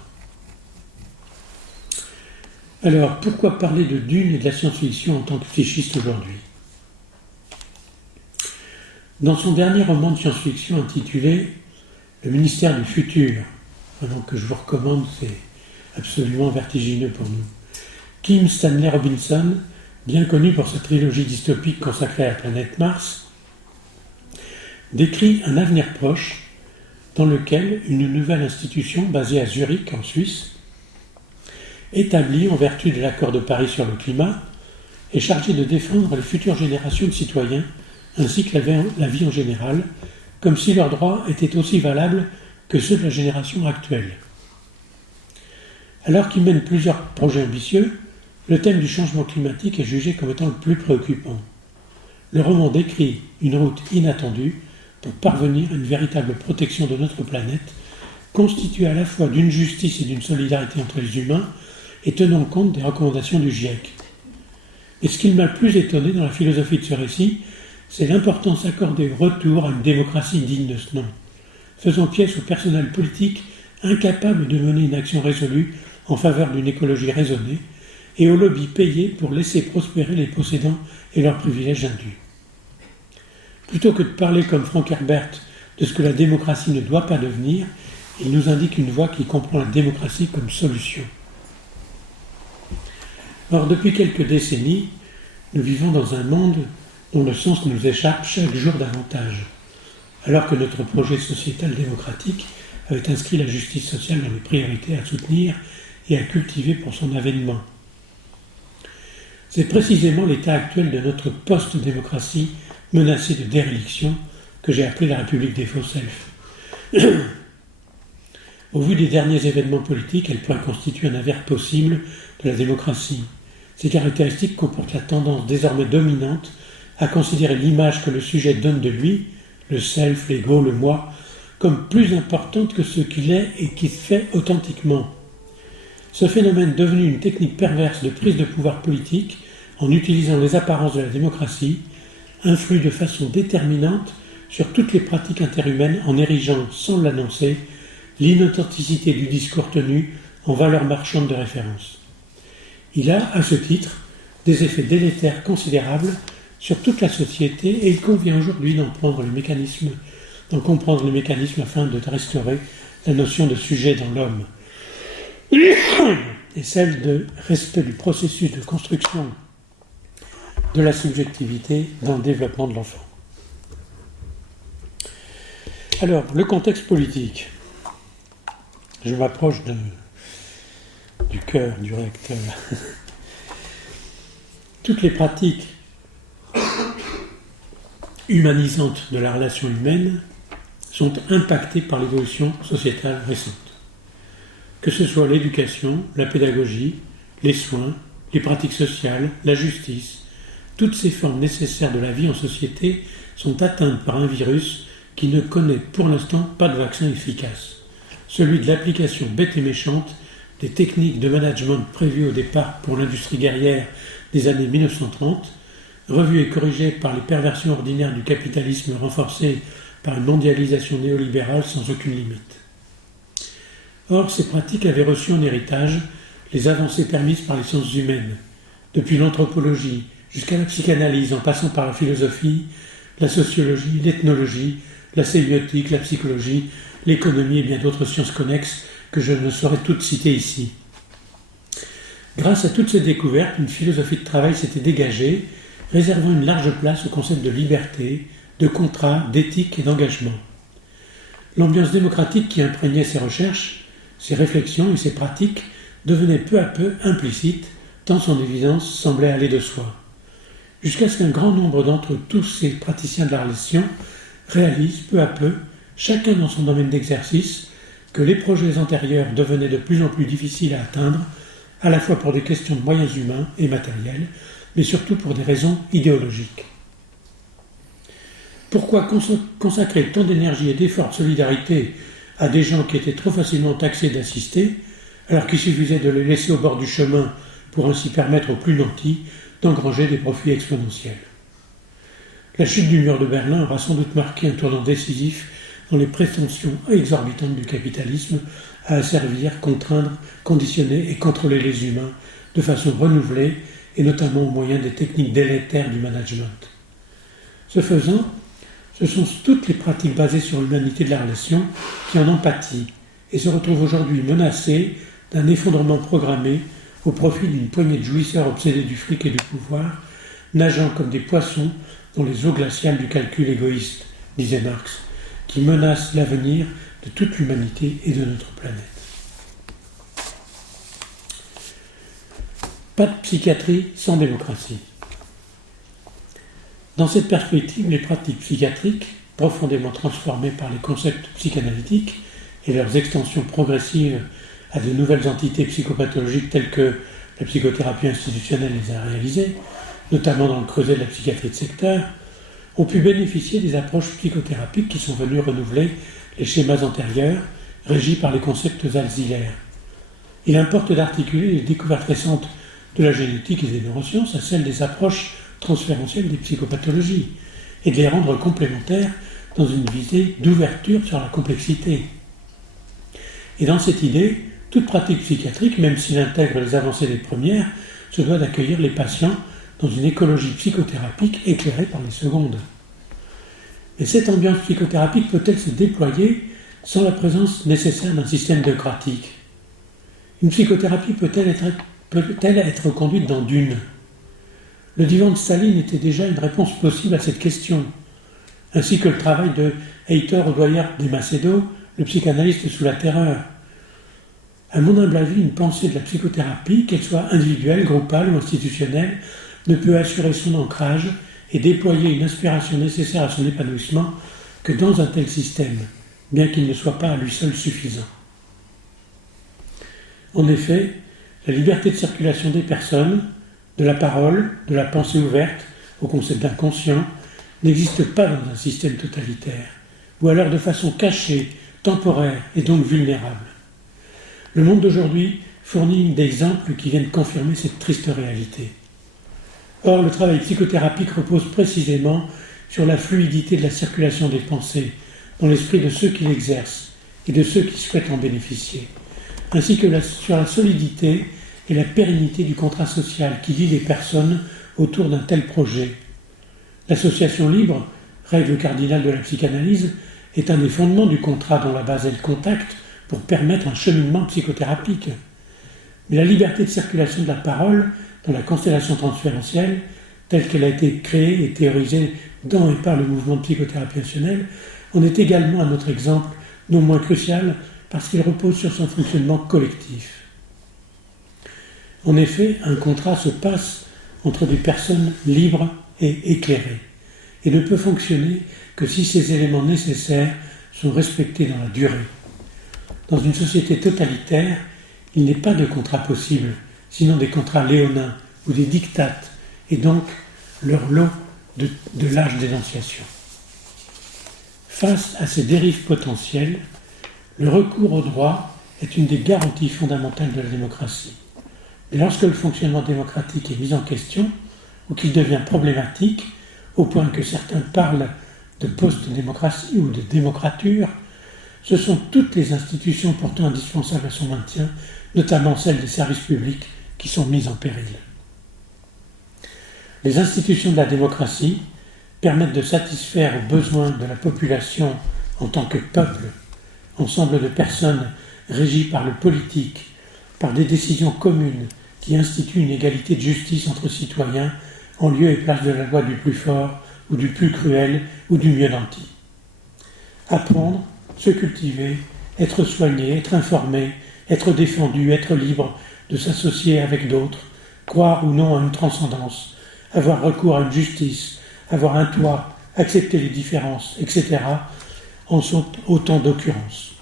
Alors, pourquoi parler de Dune et de la science-fiction en tant que psychiste aujourd'hui ? Dans son dernier roman de science-fiction intitulé « Le ministère du futur », vraiment que je vous recommande, c'est absolument vertigineux pour nous, Kim Stanley Robinson, bien connu pour sa trilogie dystopique consacrée à la planète Mars, décrit un avenir proche dans lequel une nouvelle institution basée à Zurich, en Suisse, établie en vertu de l'accord de Paris sur le climat, est chargée de défendre les futures générations de citoyens ainsi que la vie en général, comme si leurs droits étaient aussi valables que ceux de la génération actuelle. Alors qu'il mène plusieurs projets ambitieux, le thème du changement climatique est jugé comme étant le plus préoccupant. Le roman décrit une route inattendue pour parvenir à une véritable protection de notre planète, constituée à la fois d'une justice et d'une solidarité entre les humains, et tenant compte des recommandations du GIEC. Et ce qui m'a le plus étonné dans la philosophie de ce récit, c'est l'importance accordée au retour à une démocratie digne de ce nom, faisant pièce au personnel politique incapable de mener une action résolue en faveur d'une écologie raisonnée, et aux lobbies payés pour laisser prospérer les possédants et leurs privilèges indus. Plutôt que de parler comme Frank Herbert de ce que la démocratie ne doit pas devenir, il nous indique une voie qui comprend la démocratie comme solution. Or, depuis quelques décennies, nous vivons dans un monde dont le sens nous échappe chaque jour davantage, alors que notre projet sociétal démocratique avait inscrit la justice sociale dans les priorités à soutenir et à cultiver pour son avènement. C'est précisément l'état actuel de notre post-démocratie menacée de déréliction que j'ai appelé la République des faux selfs. Au vu des derniers événements politiques, elle pourrait constituer un avers possible de la démocratie. Ces caractéristiques comportent la tendance désormais dominante à considérer l'image que le sujet donne de lui, le self, l'ego, le moi, comme plus importante que ce qu'il est et qu'il fait authentiquement. Ce phénomène devenu une technique perverse de prise de pouvoir politique, en utilisant les apparences de la démocratie, influe de façon déterminante sur toutes les pratiques interhumaines en érigeant, sans l'annoncer, l'inauthenticité du discours tenu en valeur marchande de référence. Il a, à ce titre, des effets délétères considérables sur toute la société et il convient aujourd'hui d'en comprendre les mécanismes afin de restaurer la notion de sujet dans l'homme et celle de respect du processus de construction de la subjectivité dans le développement de l'enfant. Alors, le contexte politique. Je m'approche du cœur du recteur. Toutes les pratiques humanisantes de la relation humaine sont impactées par l'évolution sociétale récente. Que ce soit l'éducation, la pédagogie, les soins, les pratiques sociales, la justice, toutes ces formes nécessaires de la vie en société sont atteintes par un virus qui ne connaît pour l'instant pas de vaccin efficace, celui de l'application bête et méchante des techniques de management prévues au départ pour l'industrie guerrière des années 1930, revues et corrigées par les perversions ordinaires du capitalisme renforcées par une mondialisation néolibérale sans aucune limite. Or, ces pratiques avaient reçu en héritage les avancées permises par les sciences humaines, depuis l'anthropologie jusqu'à la psychanalyse, en passant par la philosophie, la sociologie, l'ethnologie, la sémiotique, la psychologie, l'économie et bien d'autres sciences connexes que je ne saurais toutes citer ici. Grâce à toutes ces découvertes, une philosophie de travail s'était dégagée, réservant une large place au concept de liberté, de contrat, d'éthique et d'engagement. L'ambiance démocratique qui imprégnait ces recherches, ces réflexions et ces pratiques devenait peu à peu implicite, tant son évidence semblait aller de soi. Jusqu'à ce qu'un grand nombre d'entre tous ces praticiens de la relation réalisent peu à peu, chacun dans son domaine d'exercice, que les projets antérieurs devenaient de plus en plus difficiles à atteindre, à la fois pour des questions de moyens humains et matériels, mais surtout pour des raisons idéologiques. Pourquoi consacrer tant d'énergie et d'efforts de solidarité à des gens qui étaient trop facilement taxés d'assister, alors qu'il suffisait de les laisser au bord du chemin pour ainsi permettre aux plus nantis d'engranger des profits exponentiels? La chute du mur de Berlin aura sans doute marqué un tournant décisif dans les prétentions exorbitantes du capitalisme à asservir, contraindre, conditionner et contrôler les humains de façon renouvelée et notamment au moyen des techniques délétères du management. Ce faisant, ce sont toutes les pratiques basées sur l'humanité de la relation qui en ont pâti et se retrouvent aujourd'hui menacées d'un effondrement programmé au profit d'une poignée de jouisseurs obsédés du fric et du pouvoir, nageant comme des poissons dans les eaux glaciales du calcul égoïste, disait Marx, qui menace l'avenir de toute l'humanité et de notre planète. Pas de psychiatrie sans démocratie. Dans cette perspective, les pratiques psychiatriques, profondément transformées par les concepts psychanalytiques et leurs extensions progressives à de nouvelles entités psychopathologiques telles que la psychothérapie institutionnelle les a réalisées, notamment dans le creuset de la psychiatrie de secteur, ont pu bénéficier des approches psychothérapiques qui sont venues renouveler les schémas antérieurs, régis par les concepts auxiliaires. Il importe d'articuler les découvertes récentes de la génétique et des neurosciences à celles des approches transférentielles des psychopathologies, et de les rendre complémentaires dans une visée d'ouverture sur la complexité. Et dans cette idée, toute pratique psychiatrique, même s'il intègre les avancées des premières, se doit d'accueillir les patients dans une écologie psychothérapique éclairée par les secondes. Mais cette ambiance psychothérapique peut-elle se déployer sans la présence nécessaire d'un système déocratique? Une psychothérapie peut-elle être conduite dans Dune? Le divan de Staline était déjà une réponse possible à cette question, ainsi que le travail de Heitor O'Dwyer de Macedo, le psychanalyste sous la terreur. À mon humble avis, une pensée de la psychothérapie, qu'elle soit individuelle, groupale ou institutionnelle, ne peut assurer son ancrage et déployer une inspiration nécessaire à son épanouissement que dans un tel système, bien qu'il ne soit pas à lui seul suffisant. En effet, la liberté de circulation des personnes, de la parole, de la pensée ouverte au concept d'inconscient, n'existe pas dans un système totalitaire, ou alors de façon cachée, temporaire et donc vulnérable. Le monde d'aujourd'hui fournit d'exemples qui viennent confirmer cette triste réalité. Or, le travail psychothérapique repose précisément sur la fluidité de la circulation des pensées dans l'esprit de ceux qui l'exercent et de ceux qui souhaitent en bénéficier, ainsi que sur la solidité et la pérennité du contrat social qui lie les personnes autour d'un tel projet. L'association libre, règle cardinale de la psychanalyse, est un des fondements du contrat dont la base est le contact pour permettre un cheminement psychothérapique. Mais la liberté de circulation de la parole dans la constellation transférentielle, telle qu'elle a été créée et théorisée dans et par le mouvement de psychothérapie rationnelle, en est également un autre exemple, non moins crucial, parce qu'il repose sur son fonctionnement collectif. En effet, un contrat se passe entre des personnes libres et éclairées, et ne peut fonctionner que si ces éléments nécessaires sont respectés dans la durée. Dans une société totalitaire, il n'est pas de contrat possible, sinon des contrats léonins ou des dictates, et donc leur lot de l'âge d'énonciation. Face à ces dérives potentielles, le recours au droit est une des garanties fondamentales de la démocratie. Et lorsque le fonctionnement démocratique est mis en question, ou qu'il devient problématique, au point que certains parlent de post-démocratie ou de démocrature, ce sont toutes les institutions pourtant indispensables à son maintien, notamment celles des services publics, qui sont mises en péril. Les institutions de la démocratie permettent de satisfaire aux besoins de la population en tant que peuple, ensemble de personnes régies par le politique, par des décisions communes qui instituent une égalité de justice entre citoyens en lieu et place de la loi du plus fort ou du plus cruel ou du mieux nanti. Apprendre, se cultiver, être soigné, être informé, être défendu, être libre de s'associer avec d'autres, croire ou non à une transcendance, avoir recours à une justice, avoir un toit, accepter les différences, etc., en sont autant d'occurrences.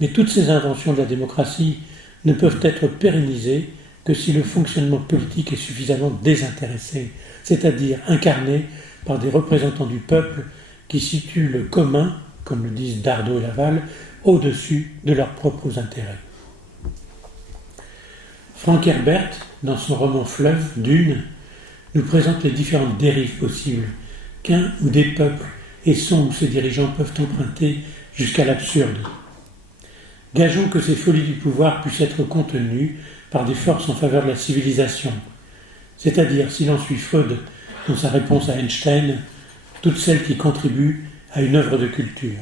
Mais toutes ces inventions de la démocratie ne peuvent être pérennisées que si le fonctionnement politique est suffisamment désintéressé, c'est-à-dire incarné par des représentants du peuple qui situent le commun, comme le disent Dardot et Laval, au-dessus de leurs propres intérêts. Frank Herbert, dans son roman Fleuve, Dune, nous présente les différentes dérives possibles qu'un ou des peuples et son ou ses dirigeants peuvent emprunter jusqu'à l'absurde. Gageons que ces folies du pouvoir puissent être contenues par des forces en faveur de la civilisation, c'est-à-dire, s'il en suit Freud dans sa réponse à Einstein, toutes celles qui contribuent à une œuvre de culture.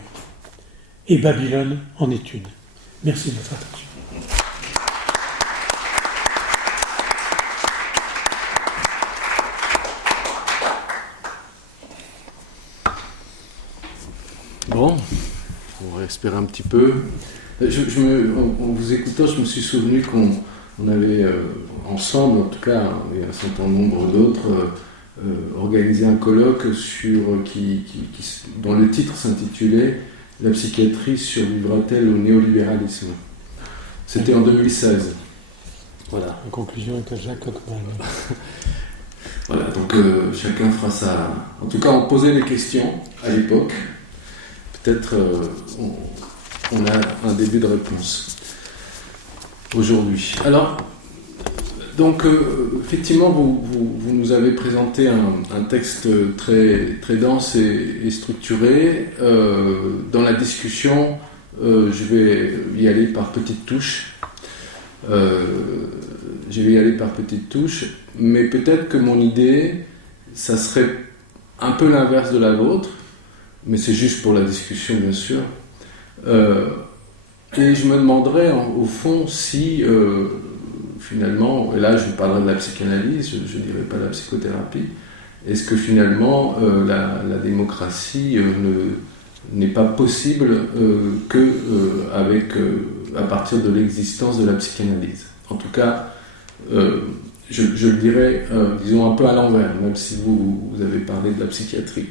Et Babylone en est une. Merci de votre attention. Bon, on va respirer un petit peu. En vous écoutant, je me suis souvenu qu'on avait ensemble, en tout cas, et un certain nombre d'autres, organisé un colloque dont le titre s'intitulait « La psychiatrie survivra-t-elle au néolibéralisme ?» C'était en 2016. Voilà. En conclusion, avec Jacques Hockman. Voilà, donc chacun fera ça. En tout cas, on posait des questions à l'époque. Peut-être on a un début de réponse aujourd'hui. Alors, Donc, effectivement, vous nous avez présenté un texte très, très dense et structuré. Dans la discussion, je vais y aller par petites touches. Mais peut-être que mon idée, ça serait un peu l'inverse de la vôtre, mais c'est juste pour la discussion, bien sûr. Et je me demanderais, au fond, si... finalement, et là je parlerai de la psychanalyse, je ne dirais pas la psychothérapie, est-ce que finalement la démocratie n'est pas possible à partir de l'existence de la psychanalyse? En tout cas, je le dirais, disons, un peu à l'envers, même si vous avez parlé de la psychiatrie,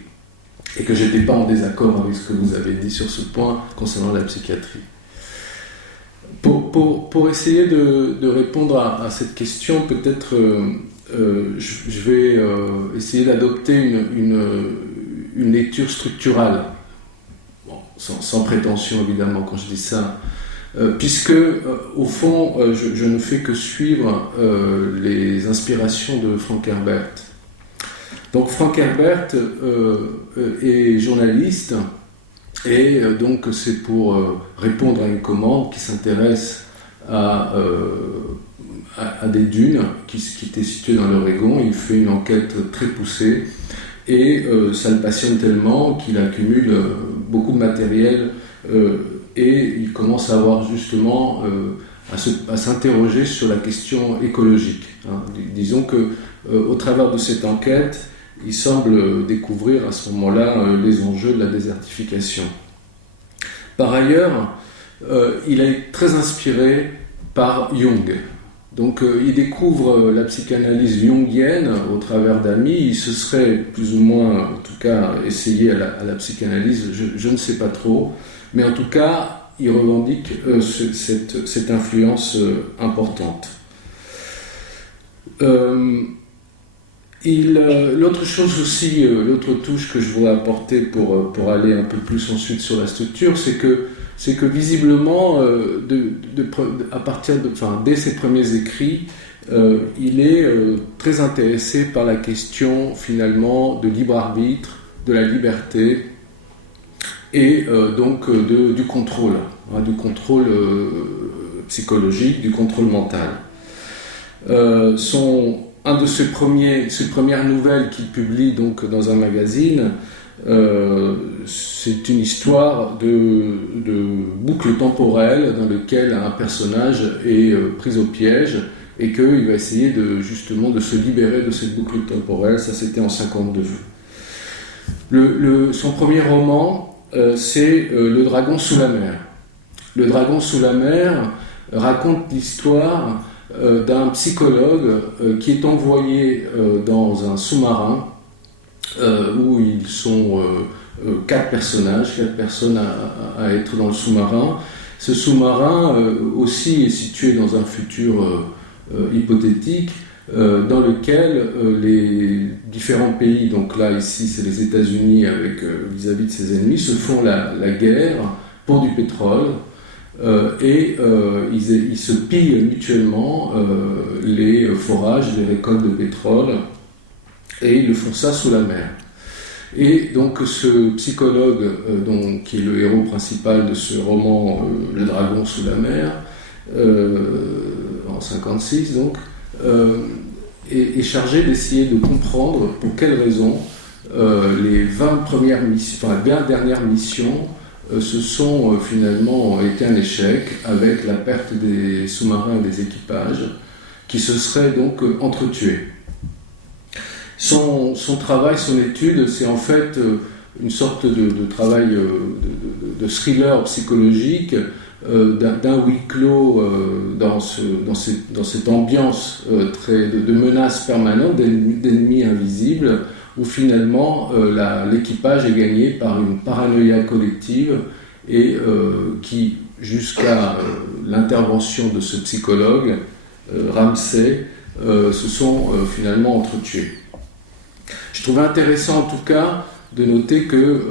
et que je n'étais pas en désaccord avec ce que vous avez dit sur ce point concernant la psychiatrie. Pour essayer de répondre à cette question, peut-être je vais essayer d'adopter une lecture structurale, bon, sans prétention évidemment quand je dis ça, puisque au fond je ne fais que suivre les inspirations de Frank Herbert. Donc Frank Herbert est journaliste. Et donc c'est pour répondre à une commande qui s'intéresse à des dunes qui étaient situées dans l'Oregon. Il fait une enquête très poussée et ça le passionne tellement qu'il accumule beaucoup de matériel et il commence à avoir justement à s'interroger sur la question écologique. Hein. Disons que au travers de cette enquête, il semble découvrir à ce moment-là les enjeux de la désertification. Par ailleurs, il est très inspiré par Jung. Donc il découvre la psychanalyse jungienne au travers d'amis. Il se serait plus ou moins, en tout cas, essayé à la psychanalyse, je ne sais pas trop. Mais en tout cas, il revendique cette influence importante. L'autre chose aussi, l'autre touche que je voudrais apporter pour aller un peu plus ensuite sur la structure, c'est que visiblement, dès ses premiers écrits, il est très intéressé par la question finalement de libre arbitre, de la liberté et donc du contrôle, hein, du contrôle psychologique, du contrôle mental. Un de ses premières nouvelles qu'il publie donc dans un magazine, c'est une histoire de boucle temporelle dans laquelle un personnage est pris au piège et qu'il va essayer justement de se libérer de cette boucle temporelle. Ça, c'était en 1952. Son premier roman, c'est Le dragon sous la mer. Le dragon sous la mer raconte l'histoire d'un psychologue qui est envoyé dans un sous-marin où ils sont 4 personnes à être dans le sous-marin. Ce sous-marin aussi est situé dans un futur hypothétique dans lequel les différents pays, donc là ici c'est les États-Unis vis-à-vis de ses ennemis, se font la guerre pour du pétrole. Ils se pillent mutuellement les forages, les récoltes de pétrole, et ils le font ça sous la mer. Et donc ce psychologue, qui est le héros principal de ce roman, Le dragon sous la mer, en 1956 donc, est chargé d'essayer de comprendre pour quelles raisons les 20 dernières missions finalement été un échec avec la perte des sous-marins et des équipages qui se seraient donc entretués. Son travail, son étude, c'est en fait une sorte de travail de thriller psychologique d'un huis clos dans cette ambiance de menaces permanentes, d'ennemis invisibles, où finalement l'équipage est gagné par une paranoïa collective et qui, jusqu'à l'intervention de ce psychologue, Ramsay, se sont finalement entretués. Je trouvais intéressant en tout cas de noter que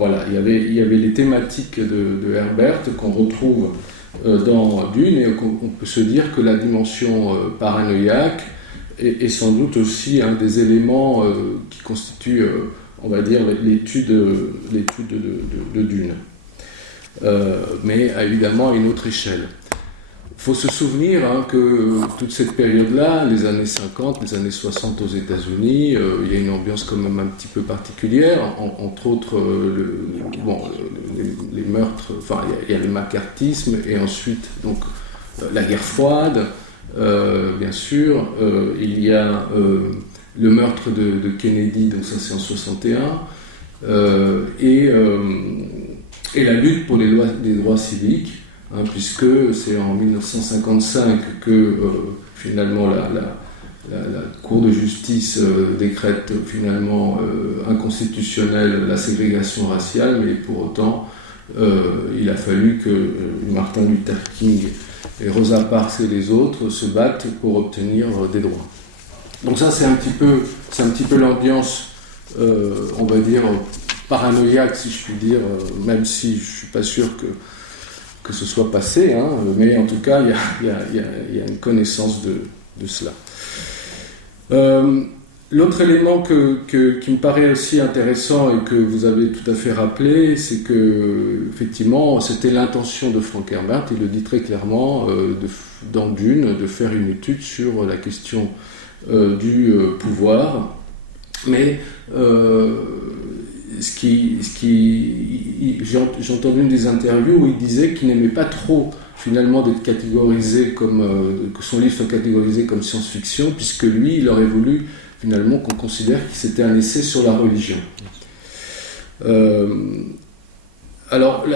il y avait les thématiques de Herbert qu'on retrouve dans Dune, et on peut se dire que la dimension paranoïaque est sans doute aussi un des éléments qui constituent, on va dire, l'étude de Dune. Mais évidemment à une autre échelle. Il faut se souvenir que toute cette période-là, les années 50, les années 60 aux États-Unis, il y a une ambiance quand même un petit peu particulière, entre autres les meurtres, enfin il y a le macartisme, et ensuite donc la guerre froide, bien sûr, il y a le meurtre de Kennedy, donc ça c'est en 61, et la lutte pour les droits civiques, puisque c'est en 1955 que finalement la Cour de justice décrète finalement inconstitutionnelle la ségrégation raciale, mais pour autant il a fallu que Martin Luther King et Rosa Parks et les autres se battent pour obtenir des droits. Donc ça c'est un petit peu l'ambiance, on va dire, paranoïaque, si je puis dire, même si je ne suis pas sûr que ce soit passé, mais en tout cas, il y a une connaissance de cela. L'autre élément qui me paraît aussi intéressant et que vous avez tout à fait rappelé, c'est que, effectivement, c'était l'intention de Frank Herbert, il le dit très clairement, dans Dune, de faire une étude sur la question du pouvoir, mais j'ai entendu une des interviews où il disait qu'il n'aimait pas trop finalement d'être catégorisé que son livre soit catégorisé comme science-fiction, puisque lui, il aurait voulu finalement qu'on considère que c'était un essai sur la religion. Alors,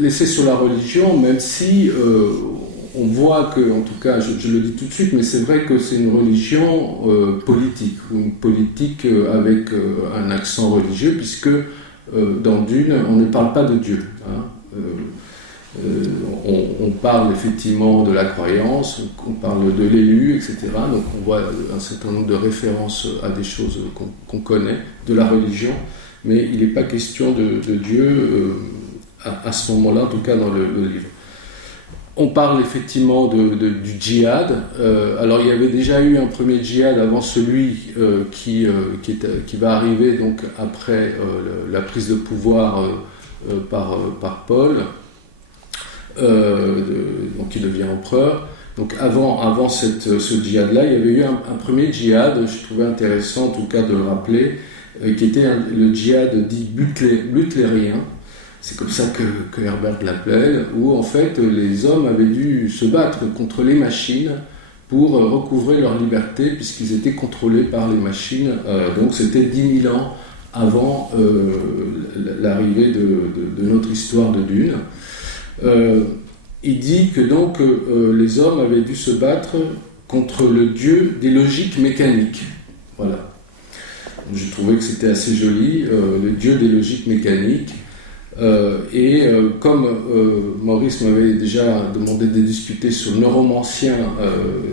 l'essai sur la religion, même si on voit que, en tout cas, je le dis tout de suite, mais c'est vrai que c'est une religion politique, ou une politique avec un accent religieux, puisque dans Dune, on ne parle pas de Dieu. On parle effectivement de la croyance, on parle de l'élu, etc. Donc on voit un certain nombre de références à des choses qu'on connaît, de la religion, mais il n'est pas question de Dieu à ce moment-là, en tout cas dans le livre. On parle effectivement du djihad. Alors il y avait déjà eu un premier djihad avant celui qui va arriver donc après la prise de pouvoir par Paul, donc qui devient empereur. Donc avant ce djihad-là, il y avait eu un premier djihad, je trouvais intéressant en tout cas de le rappeler, qui était le djihad dit butlérien. C'est comme ça que Herbert l'appelait, où en fait les hommes avaient dû se battre contre les machines pour recouvrer leur liberté, puisqu'ils étaient contrôlés par les machines. Donc c'était 10 000 ans avant l'arrivée de notre histoire de Dune. Il dit que donc les hommes avaient dû se battre contre le dieu des logiques mécaniques. Voilà. Je trouvais que c'était assez joli, le dieu des logiques mécaniques. Comme Maurice m'avait déjà demandé de discuter sur le neuromancien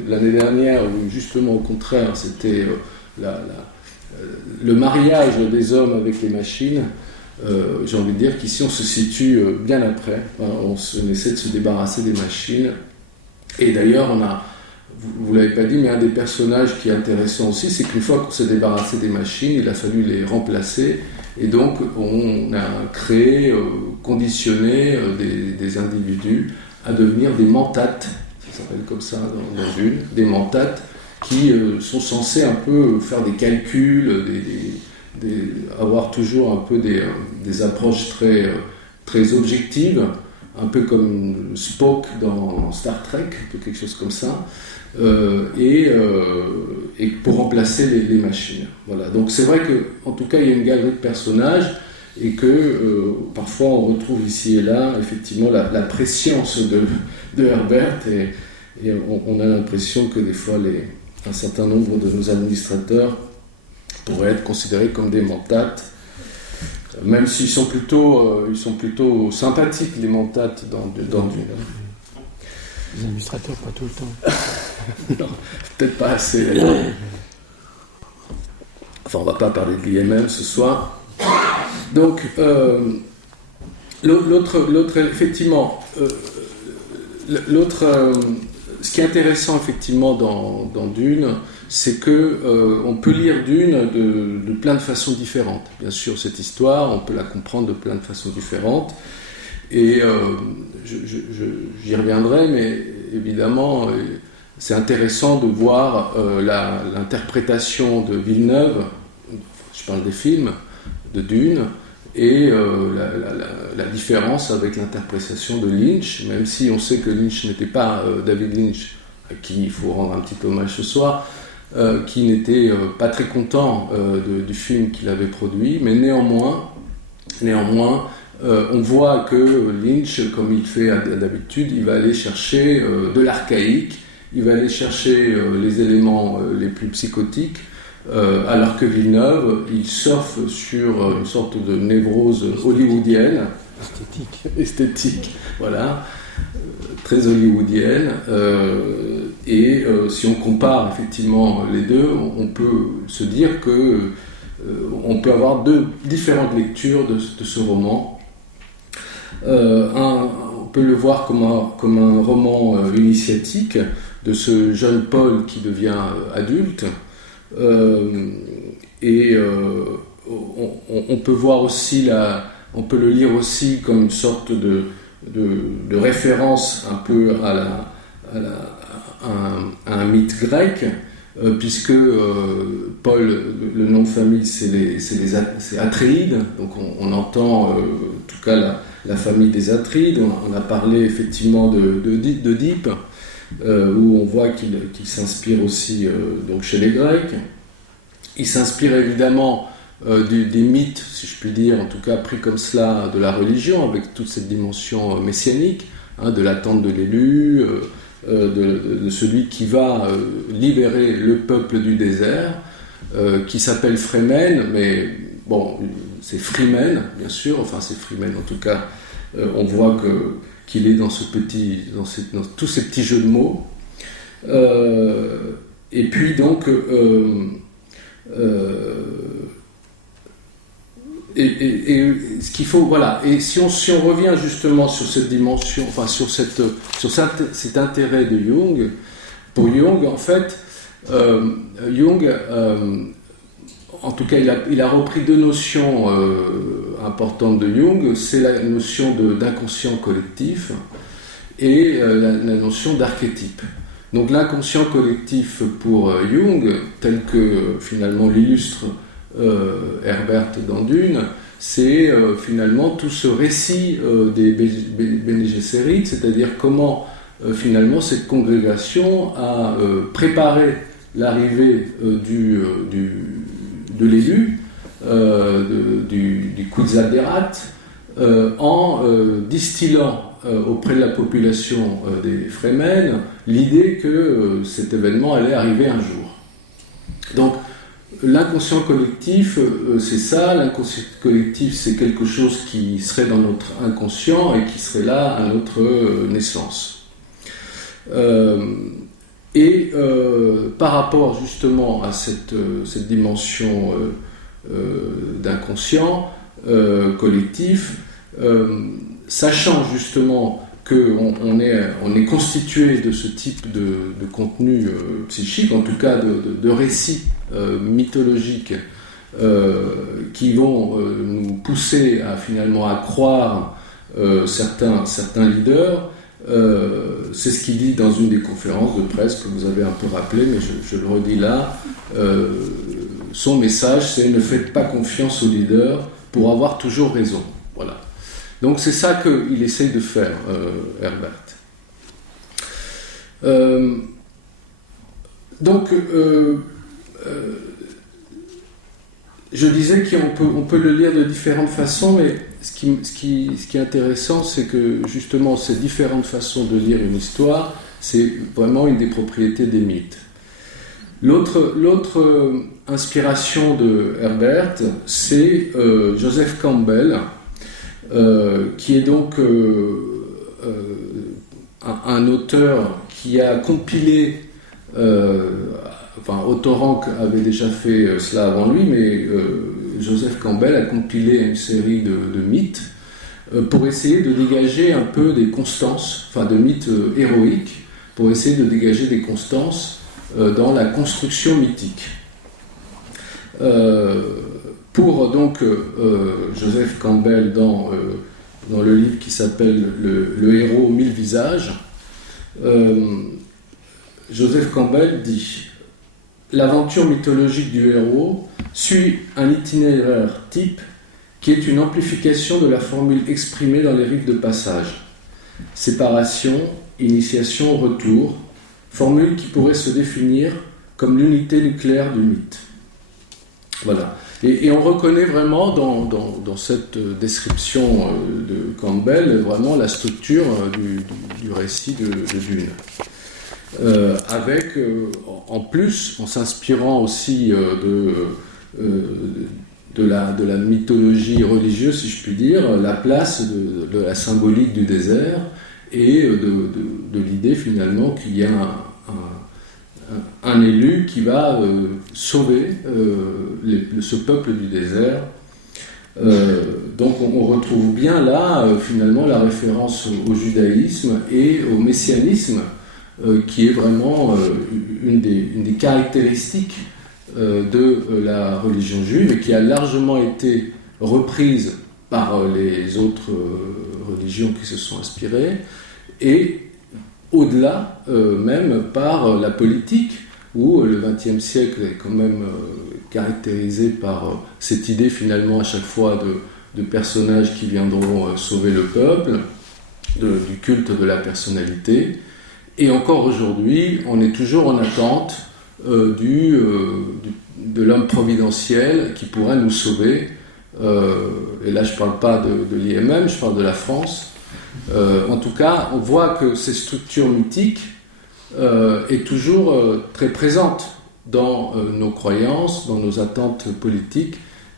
l'année dernière, où justement au contraire c'était le mariage des hommes avec les machines, j'ai envie de dire qu'ici on se situe bien après, on essaie de se débarrasser des machines, et d'ailleurs vous ne l'avez pas dit, mais un des personnages qui est intéressant aussi, c'est qu'une fois qu'on s'est débarrassé des machines, il a fallu les remplacer. Et donc, on a créé, conditionné des individus à devenir des mentates, ça s'appelle comme ça dans Dune, des mentates qui sont censés un peu faire des calculs, avoir toujours un peu des approches très objectives, un peu comme Spock dans Star Trek, un peu quelque chose comme ça, et pour remplacer les machines. Voilà. Donc c'est vrai qu'en tout cas il y a une galerie de personnages et que parfois on retrouve ici et là effectivement la préscience de Herbert et on a l'impression que des fois un certain nombre de nos administrateurs pourraient être considérés comme des mentates, même s'ils sont plutôt sympathiques, les mentates dans Dune. Les administrateurs, pas tout le temps. Non, peut-être pas assez. Enfin, on va pas parler de l'IMM ce soir. Donc, l'autre effectivement, Ce qui est intéressant effectivement dans Dune, c'est que on peut lire Dune de plein de façons différentes. Bien sûr, cette histoire, on peut la comprendre de plein de façons différentes. Et j'y reviendrai, mais évidemment, c'est intéressant de voir l'interprétation de Villeneuve, je parle des films, de Dune, et la différence avec l'interprétation de Lynch, même si on sait que Lynch n'était pas David Lynch, à qui il faut rendre un petit hommage ce soir, qui n'était pas très content du film qu'il avait produit, mais néanmoins, on voit que Lynch, comme il fait d'habitude, il va aller chercher de l'archaïque, il va aller chercher les éléments les plus psychotiques, alors que Villeneuve, il surfe sur une sorte de névrose hollywoodienne, esthétique, voilà, très hollywoodienne, et si on compare effectivement les deux, on peut se dire que on peut avoir deux différentes lectures de ce roman. On peut le voir comme un roman initiatique de ce jeune Paul qui devient adulte, et on peut voir aussi on peut le lire aussi comme une sorte de référence un peu à un mythe grec, puisque Paul, le nom de famille, c'est Atréides, donc on entend en tout cas la famille des Atrides. On a parlé effectivement d'Oedipe, où on voit qu'il s'inspire aussi donc chez les Grecs. Il s'inspire évidemment des mythes, si je puis dire, en tout cas pris comme cela, de la religion, avec toute cette dimension messianique, de l'attente de l'élu, de celui qui va libérer le peuple du désert, qui s'appelle Fremen, mais bon, c'est Freeman, bien sûr, enfin c'est Freeman en tout cas, on voit qu'il est dans tous ces petits jeux de mots. Et puis donc, et ce qu'il faut, voilà, et si on revient justement sur cette dimension, enfin sur cet intérêt de Jung, pour Jung, en fait, Jung, en tout cas, il a repris deux notions importantes de Jung, c'est la notion d'inconscient collectif et la notion d'archétype. Donc l'inconscient collectif pour Jung, tel que finalement l'illustre Herbert dans Dune, c'est finalement tout ce récit des Bene Gesserit, c'est-à-dire comment finalement cette congrégation a préparé l'arrivée de l'élu, du Quetzalderat, en distillant auprès de la population des Fremen l'idée que cet événement allait arriver un jour. Donc l'inconscient collectif, c'est ça. L'inconscient collectif, c'est quelque chose qui serait dans notre inconscient et qui serait là à notre naissance. Par rapport justement à cette dimension d'inconscient collectif, sachant justement qu'on est constitué de ce type de contenu psychique, en tout cas de récits mythologiques qui vont nous pousser finalement à croire certains leaders. C'est ce qu'il dit dans une des conférences de presse que vous avez un peu rappelé, mais je le redis là. Son message, c'est « Ne faites pas confiance aux leaders pour avoir toujours raison ». Voilà. Donc c'est ça qu'il essaye de faire, Herbert. Je disais qu'on peut le lire de différentes façons, mais ce qui est intéressant, c'est que justement ces différentes façons de lire une histoire, c'est vraiment une des propriétés des mythes. L'autre inspiration de Herbert, c'est Joseph Campbell, qui est donc un auteur qui a compilé, Autorank avait déjà fait cela avant lui, mais Joseph Campbell a compilé une série de mythes pour essayer de dégager un peu des constances, enfin de mythes héroïques, pour essayer de dégager des constances dans la construction mythique. Pour donc Joseph Campbell, dans le livre qui s'appelle Le héros aux 1000 visages, Joseph Campbell dit: l'aventure mythologique du héros suit un itinéraire type qui est une amplification de la formule exprimée dans les rites de passage. Séparation, initiation, retour, formule qui pourrait se définir comme l'unité nucléaire du mythe. Voilà. Et on reconnaît vraiment dans cette description de Campbell vraiment la structure du récit de Dune. Avec, en plus, en s'inspirant aussi de la mythologie religieuse, si je puis dire, la place de la symbolique du désert et de l'idée finalement qu'il y a un élu qui va sauver ce peuple du désert. Donc on retrouve bien là finalement la référence au judaïsme et au messianisme qui est vraiment une des caractéristiques de la religion juive et qui a largement été reprise par les autres religions qui se sont inspirées et au-delà même par la politique où le XXe siècle est quand même caractérisé par cette idée finalement à chaque fois de personnages qui viendront sauver le peuple, du culte de la personnalité. Et encore aujourd'hui, on est toujours en attente de l'homme providentiel qui pourrait nous sauver. Et là, je ne parle pas de l'IMM, je parle de la France. En tout cas, on voit que ces structures mythiques est toujours très présente dans nos croyances, dans nos attentes politiques.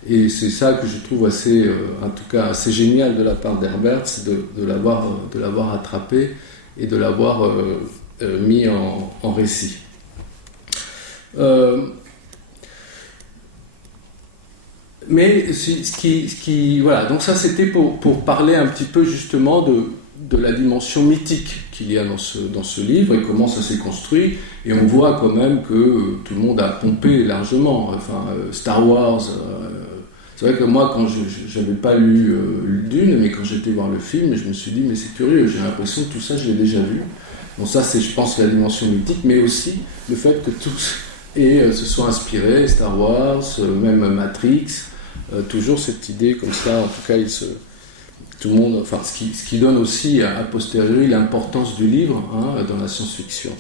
Et c'est ça que je trouve assez, en tout cas, assez génial de la part d'Herbert, c'est de l'avoir attrapé et de l'avoir mis en récit. Mais voilà, donc ça c'était pour parler un petit peu justement de la dimension mythique qu'il y a dans ce livre et comment ça s'est construit. Et on voit quand même que tout le monde a pompé largement. Enfin, Star Wars. C'est vrai que moi, quand je n'avais pas lu Dune, mais quand j'étais voir le film, je me suis dit, mais c'est curieux, j'ai l'impression que tout ça, je l'ai déjà vu. Donc ça, c'est, je pense, la dimension mythique, mais aussi le fait que tous se sont inspirés, Star Wars, même Matrix, toujours cette idée comme ça, en tout cas, tout le monde, enfin, ce qui donne aussi a posteriori l'importance du livre dans la science-fiction.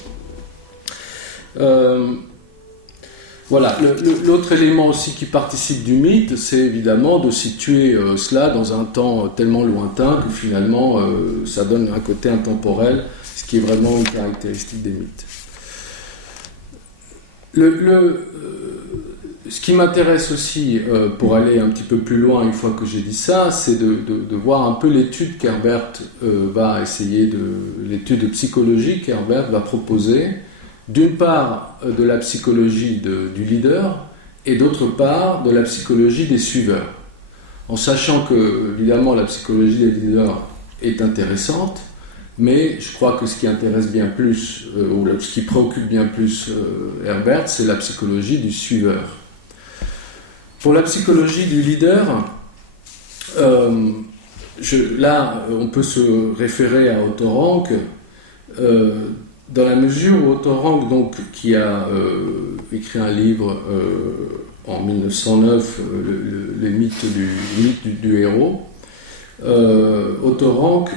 Voilà, l'autre élément aussi qui participe du mythe, c'est évidemment de situer cela dans un temps tellement lointain que finalement ça donne un côté intemporel, ce qui est vraiment une caractéristique des mythes. Ce qui m'intéresse aussi, pour aller un petit peu plus loin une fois que j'ai dit ça, c'est de voir un peu l'étude qu'Herbert va essayer l'étude psychologique qu'Herbert va proposer, d'une part de la psychologie du leader et d'autre part de la psychologie des suiveurs. En sachant que, évidemment, la psychologie des leaders est intéressante, mais je crois que ce qui intéresse bien plus, ou ce qui préoccupe bien plus Herbert, c'est la psychologie du suiveur. Pour la psychologie du leader, là, on peut se référer à Otto Rank, dans la mesure où Otto Rank, donc, qui a écrit un livre en 1909, les mythes du héros, Otto Rank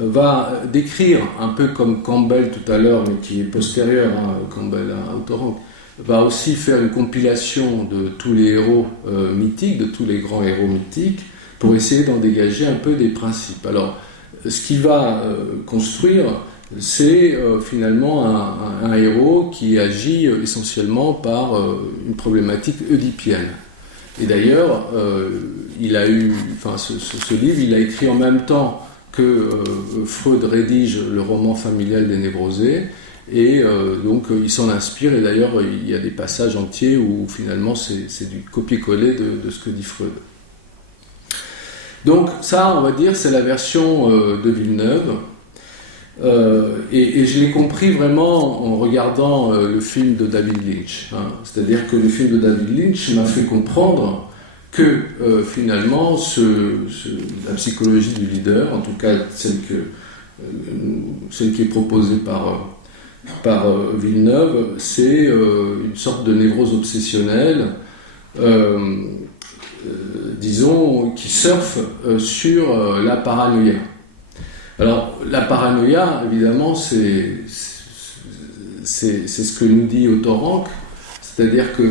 va décrire, un peu comme Campbell tout à l'heure, mais qui est postérieur à Campbell, à Otto Rank, va aussi faire une compilation de tous les héros mythiques, de tous les grands héros mythiques, pour essayer d'en dégager un peu des principes. Alors, ce qu'il va construire, c'est finalement un héros qui agit essentiellement par une problématique oedipienne. Et d'ailleurs, il a eu, enfin, ce livre, il a écrit en même temps que Freud rédige le roman familial des névrosés, et donc il s'en inspire, et d'ailleurs il y a des passages entiers où finalement c'est du copier-coller de ce que dit Freud. Donc ça, on va dire, c'est la version de Villeneuve. Et je l'ai compris vraiment en regardant le film de David Lynch. Hein. C'est-à-dire que le film de David Lynch m'a fait comprendre que finalement, la psychologie du leader, en tout cas celle qui est proposée par Villeneuve, c'est une sorte de névrose obsessionnelle, disons, qui surfe sur la paranoïa. Alors, la paranoïa, évidemment, c'est ce que nous dit Otto Rank, c'est-à-dire que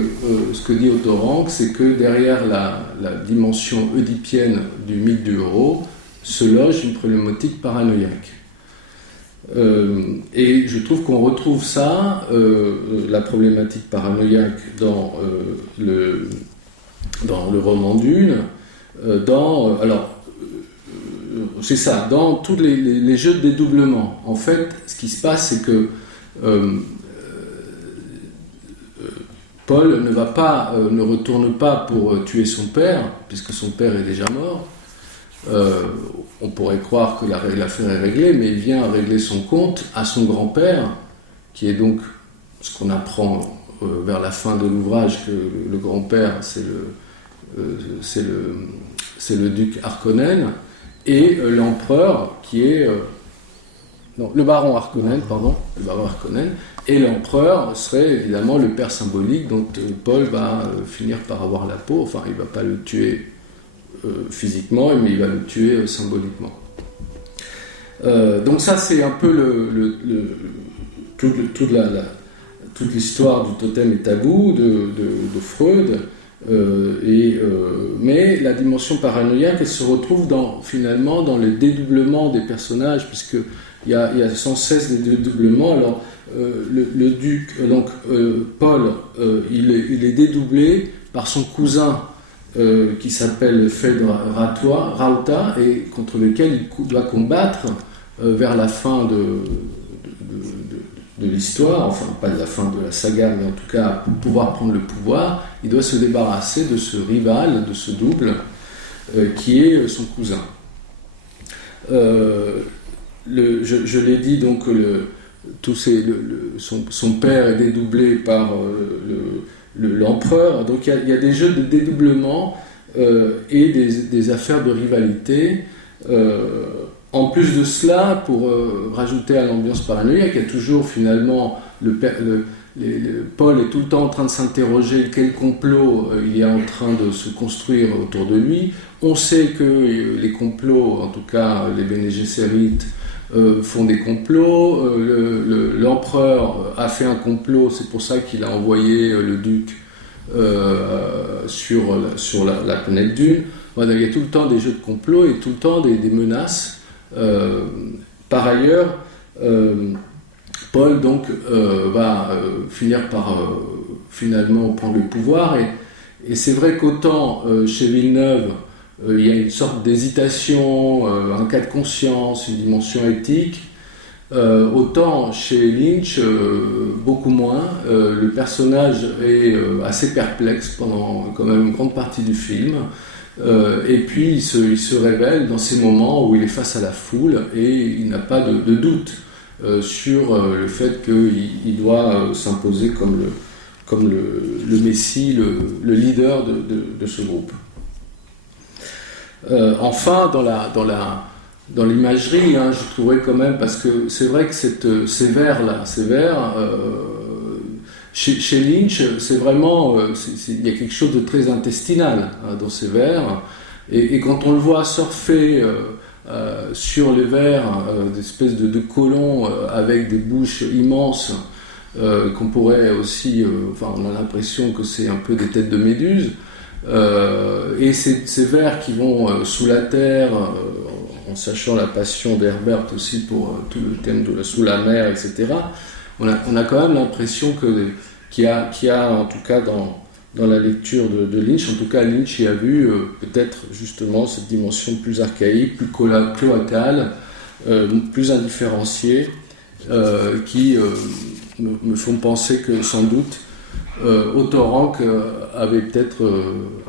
ce que dit Otto Rank, c'est que derrière la dimension oedipienne du mythe du héros se loge une problématique paranoïaque. Et je trouve qu'on retrouve ça, la problématique paranoïaque, dans le roman Dune, c'est ça, dans tous les jeux de dédoublement. En fait, ce qui se passe, c'est que Paul ne retourne pas pour tuer son père, puisque son père est déjà mort. On pourrait croire que l'affaire est réglée, mais il vient régler son compte à son grand-père, qui est donc ce qu'on apprend vers la fin de l'ouvrage, que le grand-père, c'est le duc Harkonnen, et l'empereur qui est... le baron Harkonnen, et l'empereur serait évidemment le père symbolique dont Paul va finir par avoir la peau. Enfin, il ne va pas le tuer physiquement, mais il va le tuer symboliquement. Donc ça, c'est un peu toute l'histoire du totem et tabou de Freud. Mais la dimension paranoïaque, elle se retrouve finalement dans les dédoublements des personnages, puisqu'il y a sans cesse des dédoublements. Alors, le duc, donc Paul, il est dédoublé par son cousin qui s'appelle Fed Rauta, et contre lequel il doit combattre vers la fin de l'histoire, enfin pas de la fin de la saga, mais en tout cas pour pouvoir prendre le pouvoir, il doit se débarrasser de ce rival, de ce double, qui est son cousin. Je l'ai dit, donc son père est dédoublé par l'empereur, donc il y a des jeux de dédoublement et des affaires de rivalité. En plus de cela, pour rajouter à l'ambiance paranoïaque, il y a toujours finalement Paul est tout le temps en train de s'interroger quel complot il y a en train de se construire autour de lui. On sait que les complots, en tout cas les Bene Gesserit, font des complots. L'empereur a fait un complot, c'est pour ça qu'il a envoyé le duc sur la planète Dune. Voilà, il y a tout le temps des jeux de complot et tout le temps des menaces. Par ailleurs, Paul donc va finir par finalement prendre le pouvoir, et c'est vrai qu'autant chez Villeneuve il y a une sorte d'hésitation, un cas de conscience, une dimension éthique, autant chez Lynch beaucoup moins. Le personnage est assez perplexe pendant quand même une grande partie du film. Et puis il se révèle dans ces moments où il est face à la foule et il n'a pas de doute sur le fait qu'il doit s'imposer comme le messie, le leader de ce groupe. Enfin, dans l'imagerie, hein, je trouverais quand même, parce que c'est vrai que ces vers chez Lynch, c'est vraiment, il y a quelque chose de très intestinal dans ces vers, et quand on le voit surfer sur les vers, d'espèces de colons avec des bouches immenses, qu'on pourrait aussi, on a l'impression que c'est un peu des têtes de méduses, et ces vers qui vont sous la terre, en sachant la passion d'Herbert aussi pour tout le thème de sous la mer, etc., on a quand même l'impression qu'il y a en tout cas dans la lecture de Lynch, en tout cas Lynch y a vu peut-être justement cette dimension plus archaïque, plus cloacale, plus indifférenciée, qui me font penser que sans doute Otto Rank avait peut-être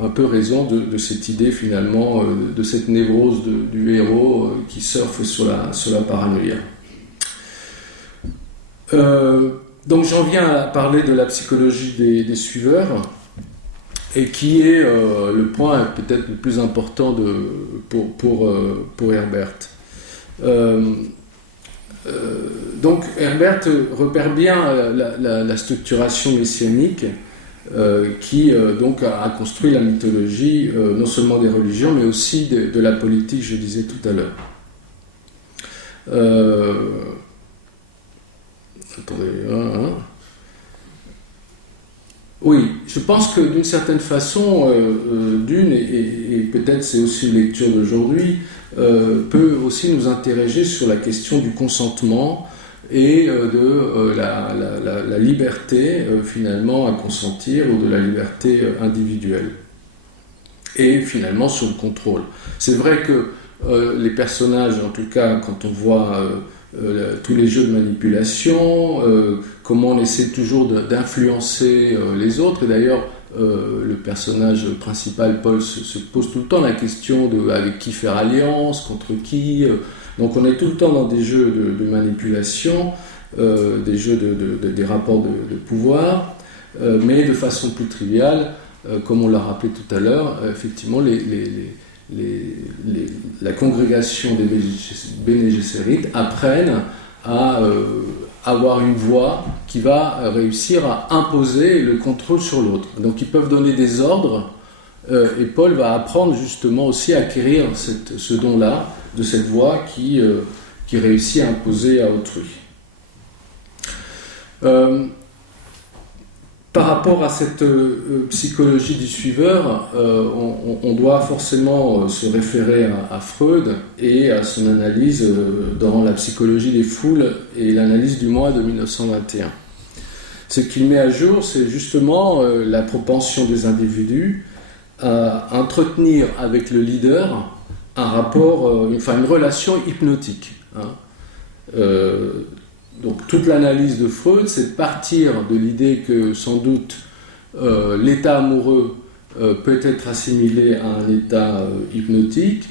un peu raison de cette idée finalement, de cette névrose du héros qui surfe sur la paranoïa. Donc j'en viens à parler de la psychologie des suiveurs, et qui est le point peut-être le plus important pour Herbert. Donc Herbert repère bien la structuration messianique qui donc a construit la mythologie non seulement des religions mais aussi de la politique, je disais tout à l'heure. Attendez, Oui, je pense que d'une certaine façon, Dune, et peut-être c'est aussi une lecture d'aujourd'hui, peut aussi nous interroger sur la question du consentement et de la liberté finalement à consentir, ou de la liberté individuelle. Et finalement sur le contrôle. C'est vrai que les personnages, en tout cas quand on voit tous les jeux de manipulation, comment on essaie toujours d'influencer les autres, et d'ailleurs le personnage principal, Paul, se pose tout le temps la question de avec qui faire alliance, contre qui, donc on est tout le temps dans des jeux de manipulation, des jeux des rapports de pouvoir, mais de façon plus triviale, comme on l'a rappelé tout à l'heure, effectivement la congrégation des Bene Gesserit apprennent à avoir une voix qui va réussir à imposer le contrôle sur l'autre. Donc ils peuvent donner des ordres, et Paul va apprendre justement aussi à acquérir ce don-là, de cette voix qui réussit à imposer à autrui. Par rapport à cette psychologie du suiveur, on doit forcément se référer à Freud et à son analyse dans la psychologie des foules et l'analyse du moi de 1921. Ce qu'il met à jour, c'est justement la propension des individus à entretenir avec le leader un rapport, une relation hypnotique. Donc toute l'analyse de Freud, c'est de partir de l'idée que sans doute l'état amoureux peut être assimilé à un état hypnotique,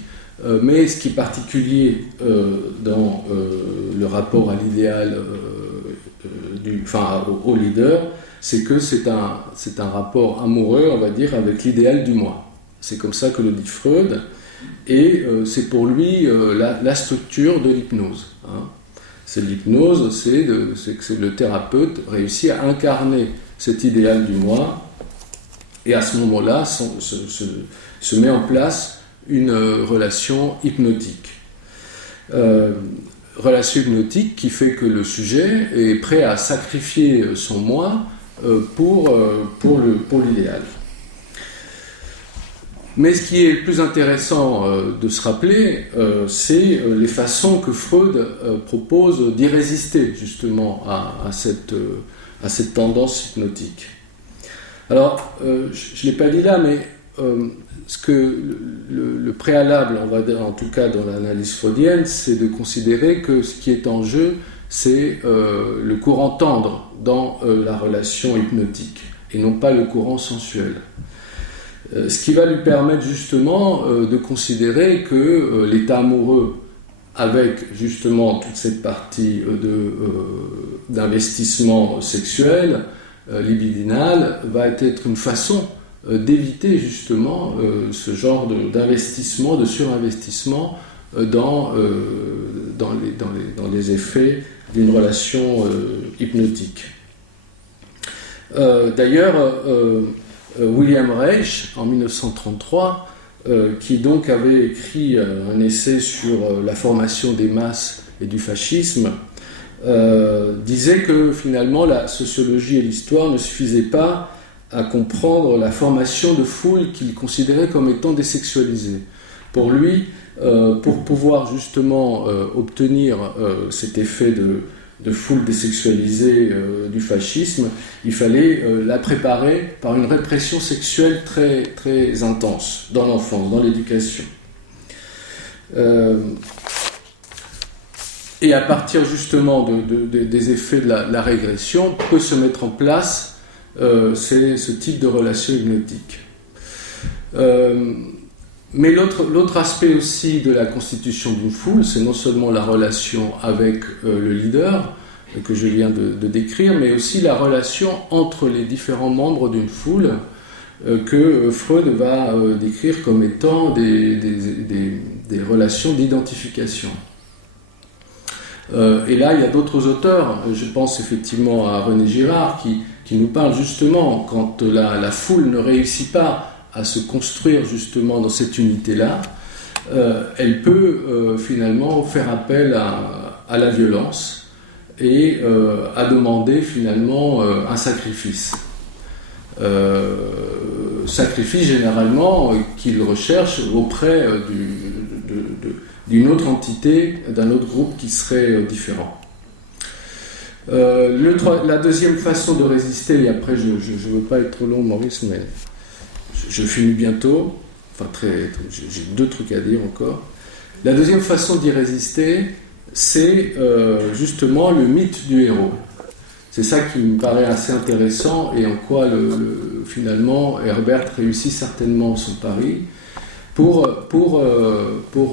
mais ce qui est particulier dans le rapport à l'idéal, au leader, c'est que c'est un rapport amoureux, on va dire, avec l'idéal du moi. C'est comme ça que le dit Freud, et c'est pour lui la structure de l'hypnose. C'est l'hypnose, c'est que le thérapeute réussit à incarner cet idéal du moi, et à ce moment-là se met en place une relation hypnotique. Relation hypnotique qui fait que le sujet est prêt à sacrifier son moi pour l'idéal. Mais ce qui est le plus intéressant de se rappeler, c'est les façons que Freud propose d'y résister justement à cette tendance hypnotique. Alors, je ne l'ai pas dit là, mais ce que le préalable, on va dire, en tout cas dans l'analyse freudienne, c'est de considérer que ce qui est en jeu, c'est le courant tendre dans la relation hypnotique, et non pas le courant sensuel. Ce qui va lui permettre justement de considérer que l'état amoureux, avec justement toute cette partie d'investissement sexuel, libidinal, va être une façon d'éviter justement ce genre d'investissement, de surinvestissement dans les effets d'une relation hypnotique. D'ailleurs, William Reich, en 1933, qui donc avait écrit un essai sur la formation des masses et du fascisme, disait que finalement la sociologie et l'histoire ne suffisaient pas à comprendre la formation de foules qu'il considérait comme étant désexualisées. Pour lui, pour pouvoir justement obtenir cet effet de foule désexualisée du fascisme, il fallait la préparer par une répression sexuelle très, très intense dans l'enfance, dans l'éducation. Et à partir justement des effets de la régression, peut se mettre en place c'est ce type de relation hypnotique. Mais l'autre aspect aussi de la constitution d'une foule, c'est non seulement la relation avec le leader, que je viens de décrire, mais aussi la relation entre les différents membres d'une foule, que Freud va décrire comme étant des relations d'identification. Et là, il y a d'autres auteurs, je pense effectivement à René Girard, qui nous parle justement, quand la foule ne réussit pas à se construire justement dans cette unité-là, elle peut finalement faire appel à la violence et à demander finalement un sacrifice. Sacrifice généralement qu'il recherche auprès d'une autre entité, d'un autre groupe qui serait différent. La deuxième façon de résister, et après je ne veux pas être trop long Maurice, mais je finis bientôt, j'ai 2 trucs à dire encore. La deuxième façon d'y résister, c'est justement le mythe du héros. C'est ça qui me paraît assez intéressant et en quoi finalement Herbert réussit certainement son pari. Pour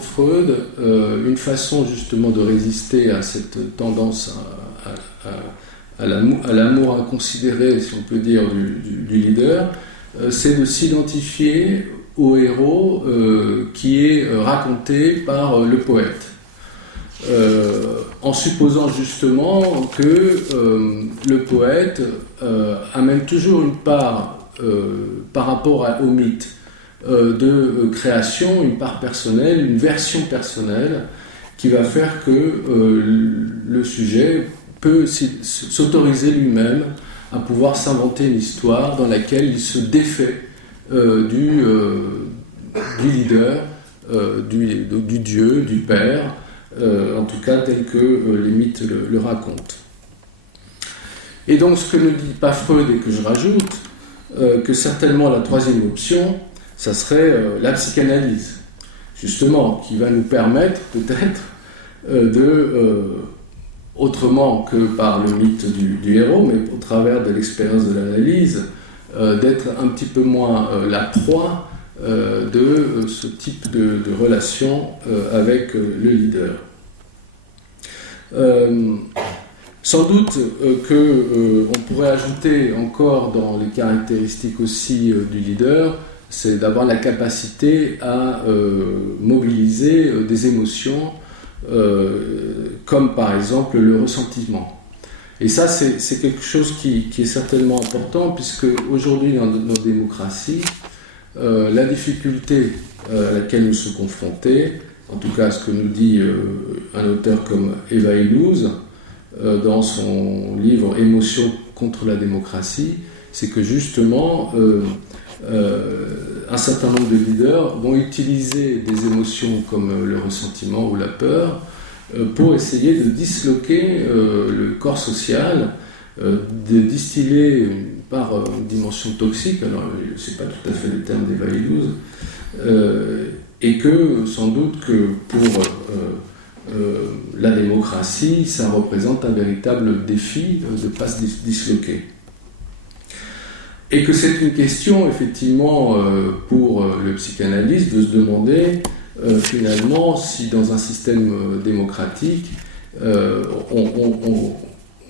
Freud, une façon justement de résister à cette tendance à l'amour inconsidéré, si on peut dire, du leader, c'est de s'identifier au héros qui est raconté par le poète. En supposant justement que le poète amène toujours une part par rapport au mythe de création, une part personnelle, une version personnelle qui va faire que le sujet peut s'autoriser lui-même à pouvoir s'inventer une histoire dans laquelle il se défait du leader, du dieu, du père, en tout cas tel que les mythes le racontent. Et donc ce que ne dit pas Freud et que je rajoute, que certainement la troisième option, ça serait la psychanalyse, justement, qui va nous permettre peut-être autrement que par le mythe du héros, mais au travers de l'expérience de l'analyse, d'être un petit peu moins la proie de ce type de relation avec le leader. Sans doute qu'on pourrait ajouter encore dans les caractéristiques aussi du leader, c'est d'avoir la capacité à mobiliser des émotions comme par exemple le ressentiment. Et ça, c'est quelque chose qui est certainement important, puisque aujourd'hui dans nos démocraties, la difficulté à laquelle nous sommes confrontés, en tout cas ce que nous dit un auteur comme Eva Illouz dans son livre « Émotions contre la démocratie », c'est que justement un certain nombre de leaders vont utiliser des émotions comme le ressentiment ou la peur pour essayer de disloquer le corps social, de distiller par une dimension toxique, alors ce n'est pas tout à fait le terme d'Eva Illouz, et que sans doute que pour la démocratie, ça représente un véritable défi de ne pas se disloquer. Et que c'est une question, effectivement, pour le psychanalyste, de se demander, finalement, si dans un système démocratique,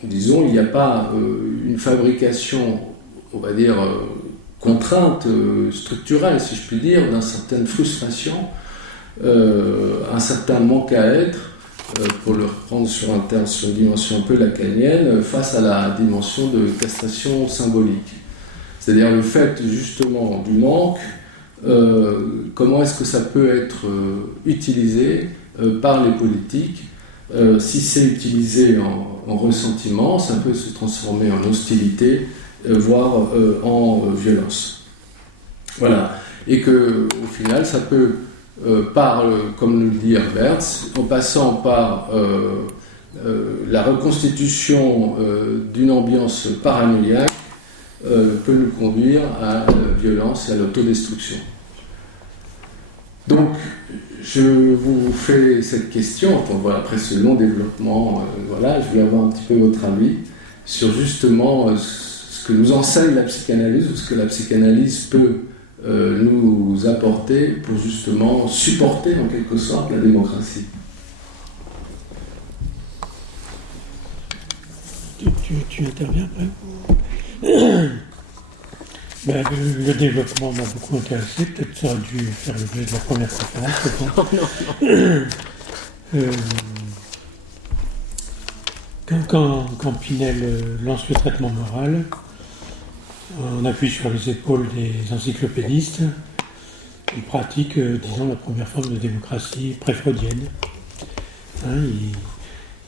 disons, il n'y a pas une fabrication, on va dire, contrainte, structurelle, si je puis dire, d'une certaine frustration, un certain manque à être, pour le reprendre sur une dimension un peu lacanienne, face à la dimension de castration symbolique. C'est-à-dire le fait justement du manque, comment est-ce que ça peut être utilisé par les politiques. Si c'est utilisé en ressentiment, ça peut se transformer en hostilité, voire en violence. Voilà. Et qu'au final, ça peut, comme nous le dit Herbert, en passant par la reconstitution d'une ambiance paranoïaque, peut nous conduire à la violence et à l'autodestruction. Donc, je vous fais cette question, enfin, voilà, après ce long développement, voilà, je voulais avoir un petit peu votre avis sur justement ce que nous enseigne la psychanalyse ou ce que la psychanalyse peut nous apporter pour justement supporter en quelque sorte la démocratie. Tu interviens après? Ben, le développement m'a beaucoup intéressé, peut-être ça aurait dû faire l'objet de la première conférence. Quand Pinel lance le traitement moral, on appuie sur les épaules des encyclopédistes, il pratique, disons, la première forme de démocratie pré-freudienne. Hein,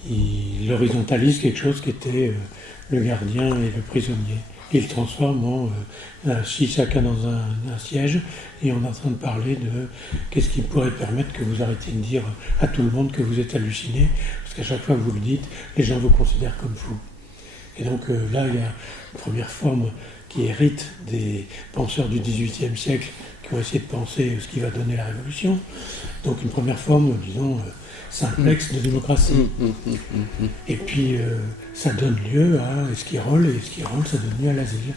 il horizontalise quelque chose qui était le gardien et le prisonnier. Il le transforme en assis chacun dans un siège et on est en train de parler de qu'est-ce qui pourrait permettre que vous arrêtiez de dire à tout le monde que vous êtes halluciné, parce qu'à chaque fois que vous le dites, les gens vous considèrent comme fou. Et donc là, il y a une première forme qui hérite des penseurs du XVIIIe siècle qui ont essayé de penser ce qui va donner la révolution. Donc une première forme, disons, simplex de démocratie. Et puis ça donne lieu à Esquirol, et Esquirol, ça donne lieu à l'asile.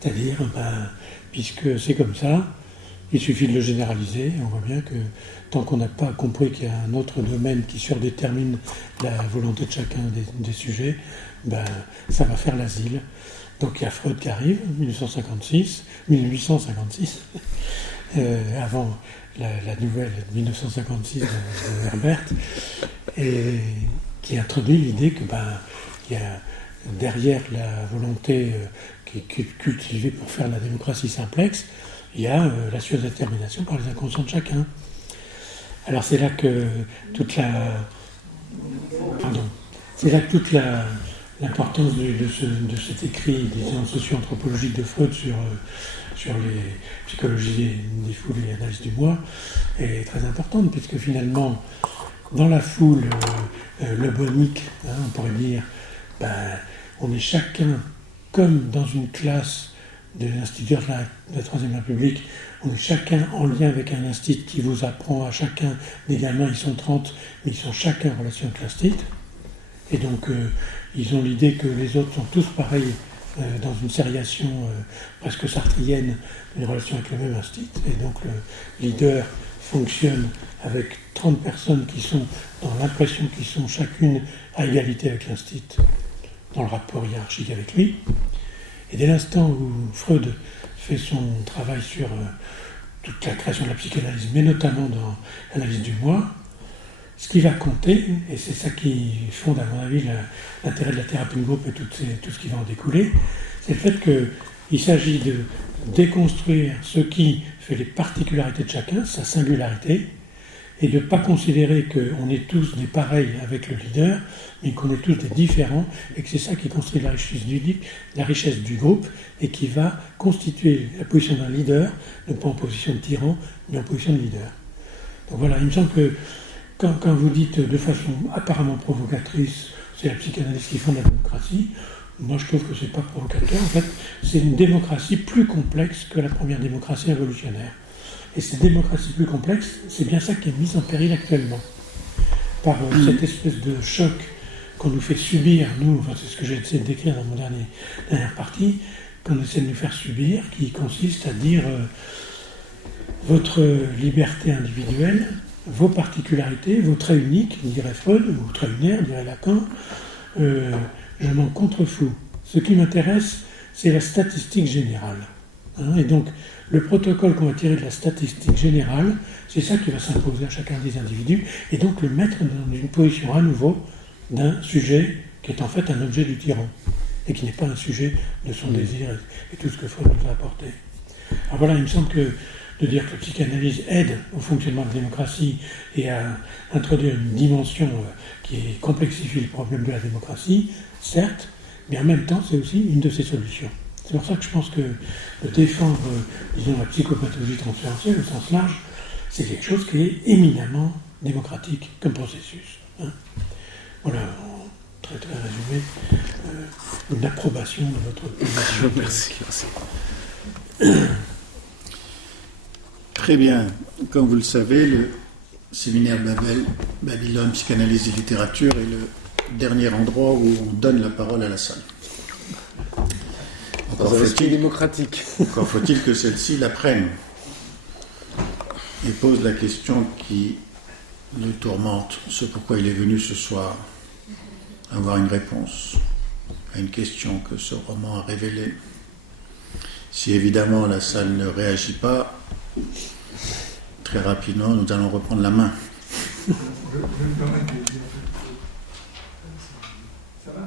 C'est-à-dire, puisque c'est comme ça, il suffit de le généraliser, et on voit bien que tant qu'on n'a pas compris qu'il y a un autre domaine qui surdétermine la volonté de chacun des sujets, ça va faire l'asile. Donc il y a Freud qui arrive, 1856, avant la nouvelle de 1956 de Herbert, et qui introduit l'idée que il y a derrière la volonté qui est cultivée pour faire la démocratie simplex, il y a la surdétermination par les inconscients de chacun. Alors c'est là que toute l'importance de cet écrit, disons, socio-anthropologique de Freud sur les psychologies des foules et l'analyse du moi est très importante, puisque finalement, dans la foule lobonique, on pourrait dire, on est chacun, comme dans une classe de l'instituteur de la Troisième République, on est chacun en lien avec un institut qui vous apprend à chacun, les gamins, ils sont 30, mais ils sont chacun en relation avec l'institut. Et donc, ils ont l'idée que les autres sont tous pareils dans une sériation presque sartrienne, une relation avec le même institut. Et donc, le leader fonctionne avec 30 personnes qui sont dans l'impression qu'ils sont chacune à égalité avec l'institut, dans le rapport hiérarchique avec lui. Et dès l'instant où Freud fait son travail sur toute la création de la psychanalyse, mais notamment dans l'analyse du moi, ce qui va compter, et c'est ça qui fonde à mon avis l'intérêt de la thérapie de groupe et tout ce qui va en découler, c'est le fait qu'il s'agit de déconstruire ce qui fait les particularités de chacun, sa singularité, et de ne pas considérer qu'on est tous des pareils avec le leader, mais qu'on est tous des différents, et que c'est ça qui construit la richesse du groupe, et qui va constituer la position d'un leader, non pas en position de tyran, mais en position de leader. Donc voilà, il me semble que quand vous dites de façon apparemment provocatrice, c'est la psychanalyse qui fonde la démocratie, moi je trouve que c'est pas provocateur. En fait, c'est une démocratie plus complexe que la première démocratie révolutionnaire. Et cette démocratie plus complexe, c'est bien ça qui est mise en péril actuellement. Par cette espèce de choc qu'on nous fait subir, nous, c'est ce que j'ai essayé de décrire dans mon dernière partie, qu'on essaie de nous faire subir, qui consiste à dire votre liberté individuelle, vos particularités, vos traits uniques, dirait Freud, ou traits unaires, dirait Lacan, je m'en contrefous. Ce qui m'intéresse, c'est la statistique générale. Et donc, le protocole qu'on va tirer de la statistique générale, c'est ça qui va s'imposer à chacun des individus, et donc le mettre dans une position à nouveau d'un sujet qui est en fait un objet du tyran, et qui n'est pas un sujet de son désir et tout ce que Freud nous a apporté. Alors voilà, il me semble que de dire que la psychanalyse aide au fonctionnement de la démocratie et à introduire une dimension qui complexifie le problème de la démocratie, certes, mais en même temps, c'est aussi une de ses solutions. C'est pour ça que je pense que de défendre, disons, la psychopathologie transférentielle au sens large, c'est quelque chose qui est éminemment démocratique comme processus. Voilà, en très très résumé, une approbation de votre position. Merci. Très bien. Comme vous le savez, le séminaire Babylone, Psychanalyse et Littérature est le dernier endroit où on donne la parole à la salle. Encore dans un esprit faut-il démocratique. que celle-ci l'apprenne et pose la question qui le tourmente, ce pourquoi il est venu ce soir, avoir une réponse à une question que ce roman a révélée. Si évidemment la salle ne réagit pas, très rapidement nous allons reprendre la main. Je me permets de dire quelque chose. Ça va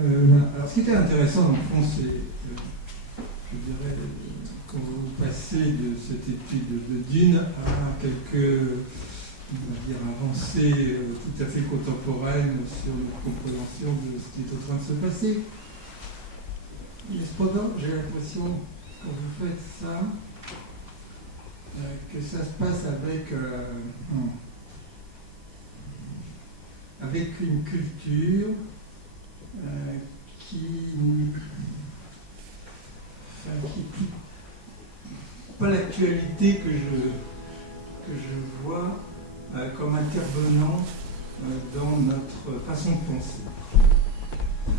alors, ce qui était intéressant, dans le fond, c'est, je dirais, quand vous passez de cette étude de Dune à quelques, on va dire, avancées tout à fait contemporaines sur la compréhension de ce qui est en train de se passer. Et cependant, j'ai l'impression, quand vous faites ça, que ça se passe avec une culture qui pas l'actualité que je vois comme intervenant dans notre façon de penser.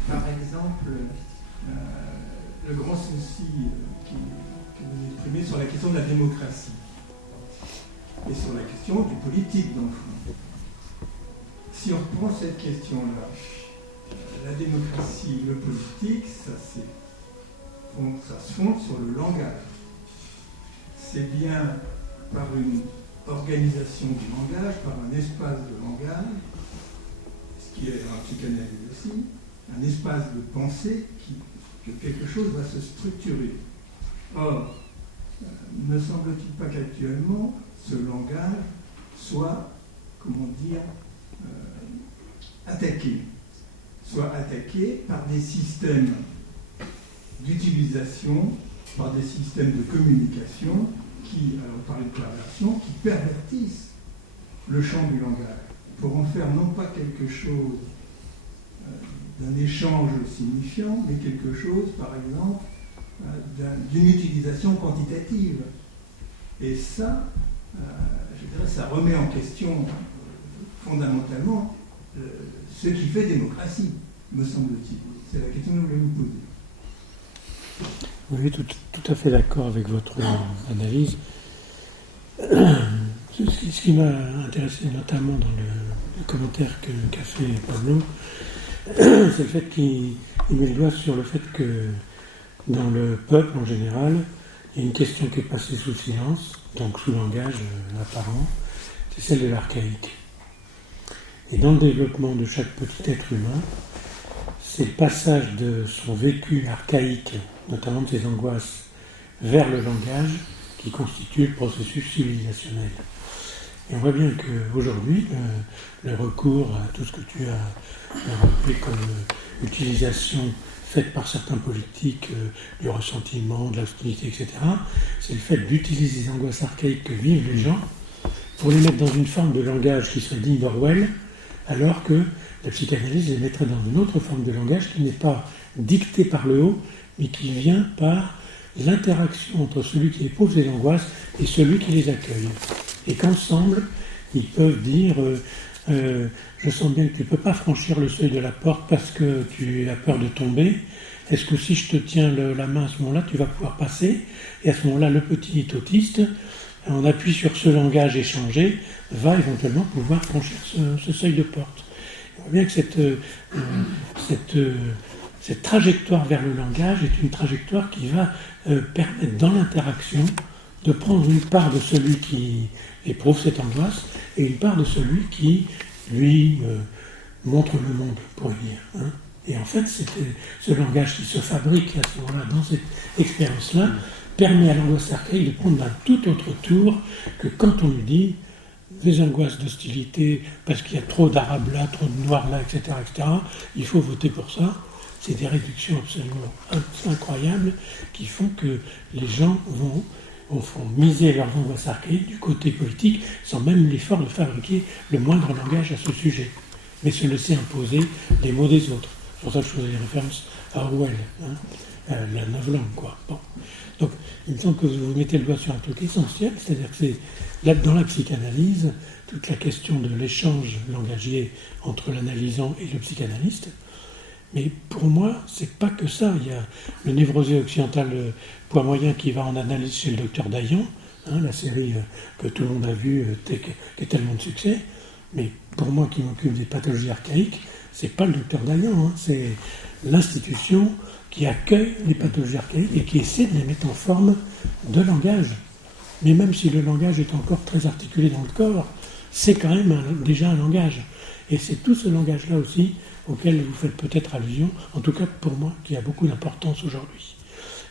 Par exemple, le grand souci que vous exprimez sur la question de la démocratie et sur la question du politique, dans le fond. Si on reprend cette question-là, la démocratie, le politique, ça se fonde sur le langage. C'est bien par une organisation du langage, par un espace de langage, ce qui est un psychanalyse aussi, un espace de pensée que quelque chose va se structurer. Or, ne semble-t-il pas qu'actuellement, ce langage soit, comment dire, attaqué par des systèmes d'utilisation, par des systèmes de communication qui, alors on parlait de perversion, qui pervertissent le champ du langage pour en faire non pas quelque chose d'un échange signifiant, mais quelque chose, par exemple, d'une utilisation quantitative. Et ça, je dirais, ça remet en question fondamentalement ce qui fait démocratie, me semble-t-il. C'est la question que je voulais vous poser. Oui, tout à fait d'accord avec votre analyse. Ce qui m'a intéressé notamment dans le commentaire qu'a fait Pablo, c'est le fait qu'il met le doigt sur le fait que dans le peuple en général, il y a une question qui est passée sous silence, donc sous langage apparent, c'est celle de l'archaïque. Et dans le développement de chaque petit être humain, c'est le passage de son vécu archaïque, notamment de ses angoisses, vers le langage qui constitue le processus civilisationnel. Et on voit bien qu'aujourd'hui, le recours à tout ce que tu as rappelé comme utilisation faite par certains politiques du ressentiment, de l'hostilité, etc., c'est le fait d'utiliser les angoisses archaïques que vivent les gens pour les mettre dans une forme de langage qui serait digne d'Orwell, alors que la psychanalyse les mettrait dans une autre forme de langage qui n'est pas dictée par le haut, mais qui vient par l'interaction entre celui qui éprouve ces angoisses et celui qui les accueille. Et qu'ensemble, ils peuvent dire je sens bien que tu ne peux pas franchir le seuil de la porte parce que tu as peur de tomber. Est-ce que si je te tiens la main à ce moment-là, tu vas pouvoir passer? Et à ce moment-là, le petit toutiste, on appuie sur ce langage échangé, va éventuellement pouvoir franchir ce seuil de porte. On voit bien que cette trajectoire vers le langage est une trajectoire qui va permettre dans l'interaction de prendre une part de celui qui éprouve cette angoisse et une part de celui qui, lui, montre le monde, pour dire. Hein. Et en fait, ce langage qui se fabrique à ce moment-là, dans cette expérience-là, permet à l'angoisse archaïque de prendre un tout autre tour que quand on lui dit des angoisses d'hostilité, parce qu'il y a trop d'arabes là, trop de noirs là, etc., il faut voter pour ça. C'est des réductions absolument incroyables qui font que les gens vont miser leurs angoisses archaïques du côté politique sans même l'effort de fabriquer le moindre langage à ce sujet, mais se laisser imposer les mots des autres. C'est pour ça que je faisais référence à Orwell, la novlangue, quoi. Bon. Donc, il me semble que vous mettez le doigt sur un truc essentiel, c'est-à-dire que c'est là, dans la psychanalyse, toute la question de l'échange langagier entre l'analysant et le psychanalyste, Mais pour moi, c'est pas que ça. Il y a le névrosé occidental poids moyen qui va en analyse chez le docteur Dayan, la série que tout le monde a vue, qui a tellement de succès. Mais pour moi qui m'occupe des pathologies archaïques, c'est pas le docteur Dayan, c'est l'institution qui accueille les pathologies archaïques et qui essaie de les mettre en forme de langage. Mais même si le langage est encore très articulé dans le corps, c'est quand même déjà un langage. Et c'est tout ce langage-là aussi auquel vous faites peut-être allusion, en tout cas pour moi, qui a beaucoup d'importance aujourd'hui.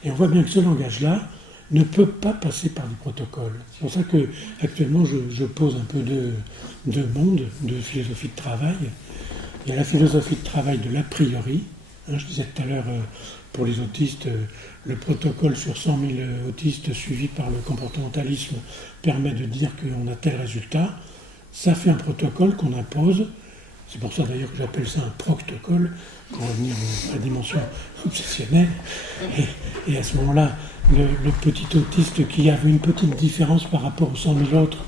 Et on voit bien que ce langage-là ne peut pas passer par du protocole. C'est pour ça que actuellement je pose un peu de monde, de philosophie de travail. Il y a la philosophie de travail de l'a priori. Je disais tout à l'heure, pour les autistes, le protocole sur 100 000 autistes suivi par le comportementalisme permet de dire qu'on a tel résultat. Ça fait un protocole qu'on impose. C'est pour ça d'ailleurs que j'appelle ça un proctocole, pour revenir à la dimension obsessionnelle. Et à ce moment-là, le petit autiste qui avait une petite différence par rapport aux 100 000 autres,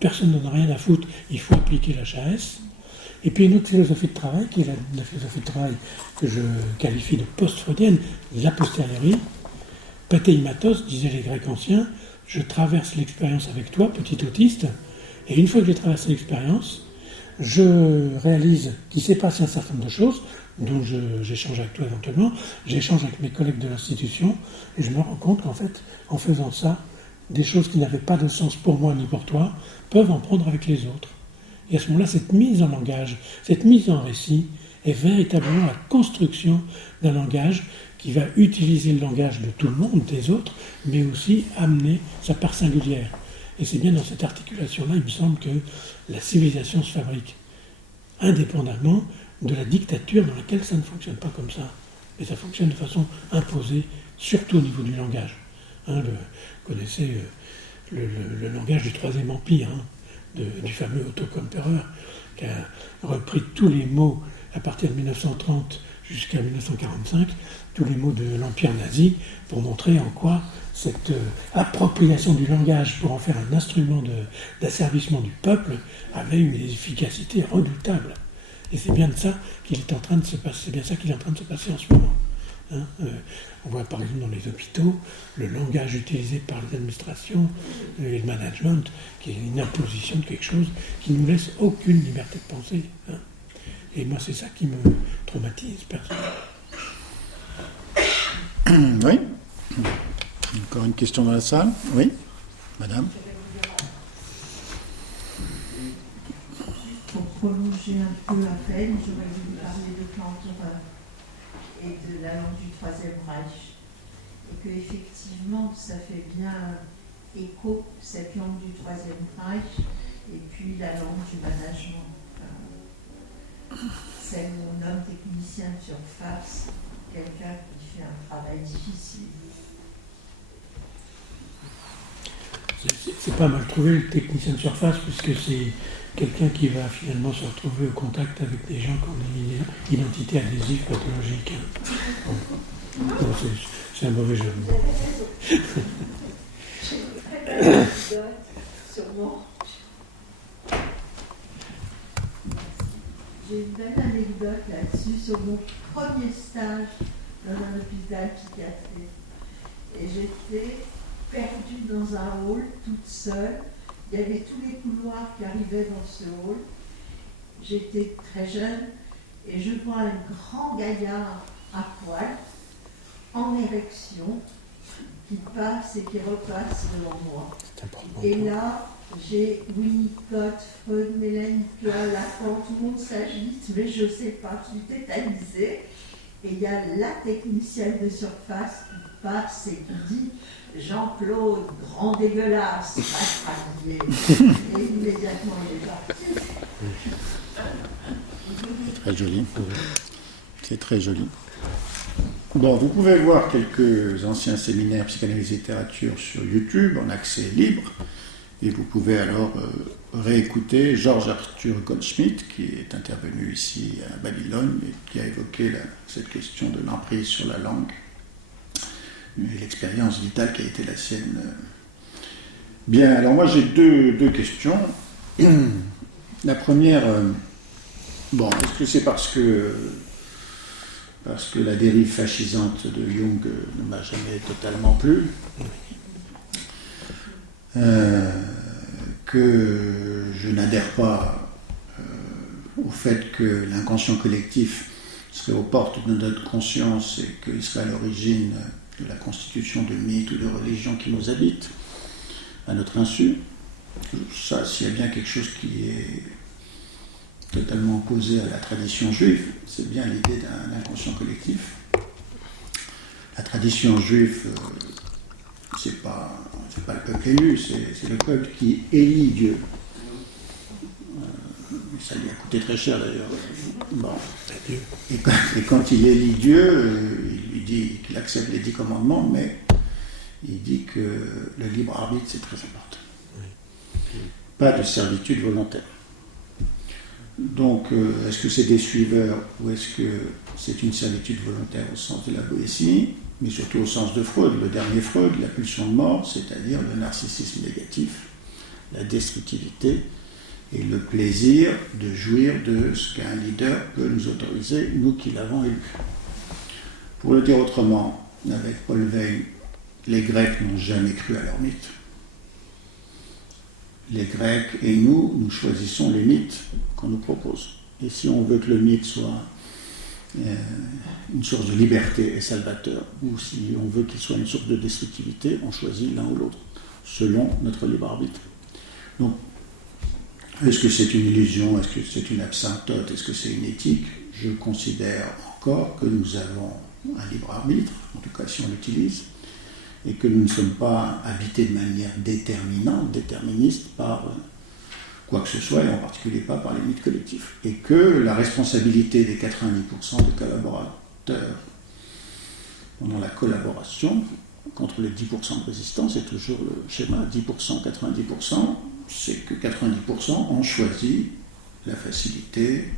personne n'en a rien à foutre, il faut appliquer l'HAS. Et puis une autre philosophie de travail, qui est la philosophie de travail que je qualifie de post-freudienne, l'a posteriori. Pateimatos, disaient les Grecs anciens, je traverse l'expérience avec toi, petit autiste, et une fois que j'ai traversé l'expérience, je réalise qu'il s'est passé un certain nombre de choses, dont j'échange avec toi éventuellement, j'échange avec mes collègues de l'institution, et je me rends compte qu'en fait, en faisant ça, des choses qui n'avaient pas de sens pour moi ni pour toi, peuvent en prendre avec les autres. Et à ce moment-là, cette mise en langage, cette mise en récit, est véritablement la construction d'un langage qui va utiliser le langage de tout le monde, des autres, mais aussi amener sa part singulière. Et c'est bien dans cette articulation-là, il me semble, que la civilisation se fabrique, indépendamment de la dictature dans laquelle ça ne fonctionne pas comme ça. Mais ça fonctionne de façon imposée, surtout au niveau du langage. Vous connaissez le langage du Troisième Empire, du fameux Otto Klemperer, qui a repris tous les mots à partir de 1930 jusqu'à 1945, tous les mots de l'Empire nazi, pour montrer en quoi cette appropriation du langage pour en faire un instrument d'asservissement du peuple avait une efficacité redoutable. Et c'est bien de ça qu'il est en train de se passer, c'est bien ça qu'il est en train de se passer en ce moment. On voit par exemple dans les hôpitaux le langage utilisé par les administrations et le management, qui est une imposition de quelque chose qui ne nous laisse aucune liberté de penser. Et moi, c'est ça qui me traumatise personnellement. Oui. Encore une question dans la salle. Oui, madame. Pour prolonger un peu à peine, j'aurais voulu parler de Planterer et de la langue du Troisième Reich. Et que effectivement, ça fait bien écho, cette langue du Troisième Reich, et puis la langue du management. C'est mon homme technicien de surface, quelqu'un qui fait un travail difficile. C'est pas mal trouvé le technicien de surface, puisque c'est quelqu'un qui va finalement se retrouver au contact avec des gens qui ont une identité adhésive pathologique. Bon, c'est un mauvais jeu. J'ai une belle anecdote là-dessus sur mon premier stage dans un hôpital psychiatrique. Et j'étais perdue dans un hall, toute seule. Il y avait tous les couloirs qui arrivaient dans ce hall. J'étais très jeune et je vois un grand gaillard à poil, en érection, qui passe et qui repasse devant moi. Et là, j'ai Winnicott, Freud, Mélanie Piolle, Lacan, tout le monde s'agite, mais je ne sais pas, je suis tétanisée. Et il y a la technicienne de surface qui passe et qui dit « Jean-Claude, grand dégueulasse !» Et immédiatement, il est parti. Très joli. C'est très joli. Bon, vous pouvez voir quelques anciens séminaires psychanalyse et littérature sur YouTube en accès libre. Et vous pouvez alors réécouter Georges Arthur Goldschmidt, qui est intervenu ici à Babylone et qui a évoqué cette question de l'emprise sur la langue et l'expérience vitale qui a été la sienne. Bien, alors moi j'ai deux questions. La première, est-ce que c'est parce que parce que la dérive fascisante de Jung ne m'a jamais totalement plu, que je n'adhère pas au fait que l'inconscient collectif serait aux portes de notre conscience et qu'il serait à l'origine de la constitution de mythes ou de religions qui nous habitent, à notre insu. Ça, s'il y a bien quelque chose qui est totalement opposé à la tradition juive, c'est bien l'idée d'un inconscient collectif. La tradition juive, c'est pas le peuple élu, c'est le peuple qui élit Dieu. Ça lui a coûté très cher d'ailleurs. Bon. Et quand il élit Dieu, il lui dit qu'il accepte les 10 commandements, mais il dit que le libre arbitre c'est très important. Pas de servitude volontaire. Donc, est-ce que c'est des suiveurs ou est-ce que c'est une servitude volontaire au sens de la Boétie, mais surtout au sens de Freud, le dernier Freud, la pulsion de mort, c'est-à-dire le narcissisme négatif, la destructivité et le plaisir de jouir de ce qu'un leader peut nous autoriser, nous qui l'avons élu. Pour le dire autrement, avec Paul Weil, les Grecs n'ont jamais cru à leur mythe. Les Grecs et nous choisissons les mythes qu'on nous propose. Et si on veut que le mythe soit une source de liberté et salvateur, ou si on veut qu'il soit une source de destructivité, on choisit l'un ou l'autre, selon notre libre arbitre. Donc, est-ce que c'est une illusion? Est-ce que c'est une asymptote? Est-ce que c'est une éthique? Je considère encore que nous avons un libre arbitre, en tout cas si on l'utilise, et que nous ne sommes pas habités de manière déterminante, déterministe par quoi que ce soit, et en particulier pas par les mythes collectifs. Et que la responsabilité des 90% des collaborateurs pendant la collaboration contre les 10% de résistance, c'est toujours le schéma 10%, 90%, c'est que 90% ont choisi la facilité,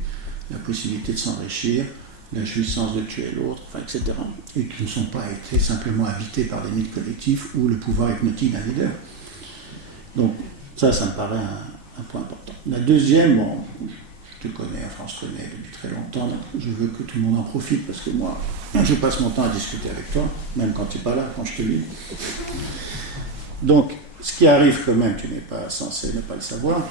la possibilité de s'enrichir, la jouissance de tuer l'autre, enfin, etc. Et qui ne sont pas été simplement habités par des mythes collectifs ou le pouvoir hypnotique d'un leader. Donc ça me paraît un point important. La deuxième, bon, je te connais, enfin on se connaît depuis très longtemps, je veux que tout le monde en profite parce que moi, je passe mon temps à discuter avec toi, même quand tu n'es pas là, quand je te lis. Donc, ce qui arrive quand même, tu n'es pas censé ne pas le savoir,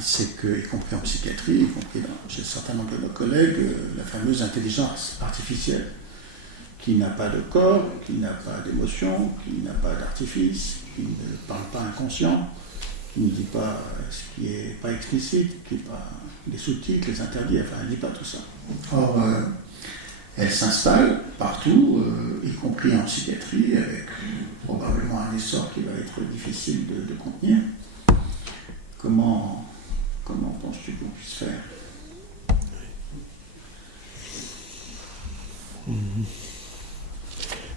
c'est que, y compris en psychiatrie, y compris chez un certain nombre de nos collègues, la fameuse intelligence artificielle, qui n'a pas de corps, qui n'a pas d'émotion, qui n'a pas d'artifice, qui ne parle pas inconscient, qui ne dit pas ce qui n'est pas explicite, qui n'est pas les sous-titres, les interdits, enfin elle ne dit pas tout ça. Or, elle s'installe partout, y compris en psychiatrie, avec probablement un essor qui va être difficile de contenir. Comment penses-tu qu'on puisse faire?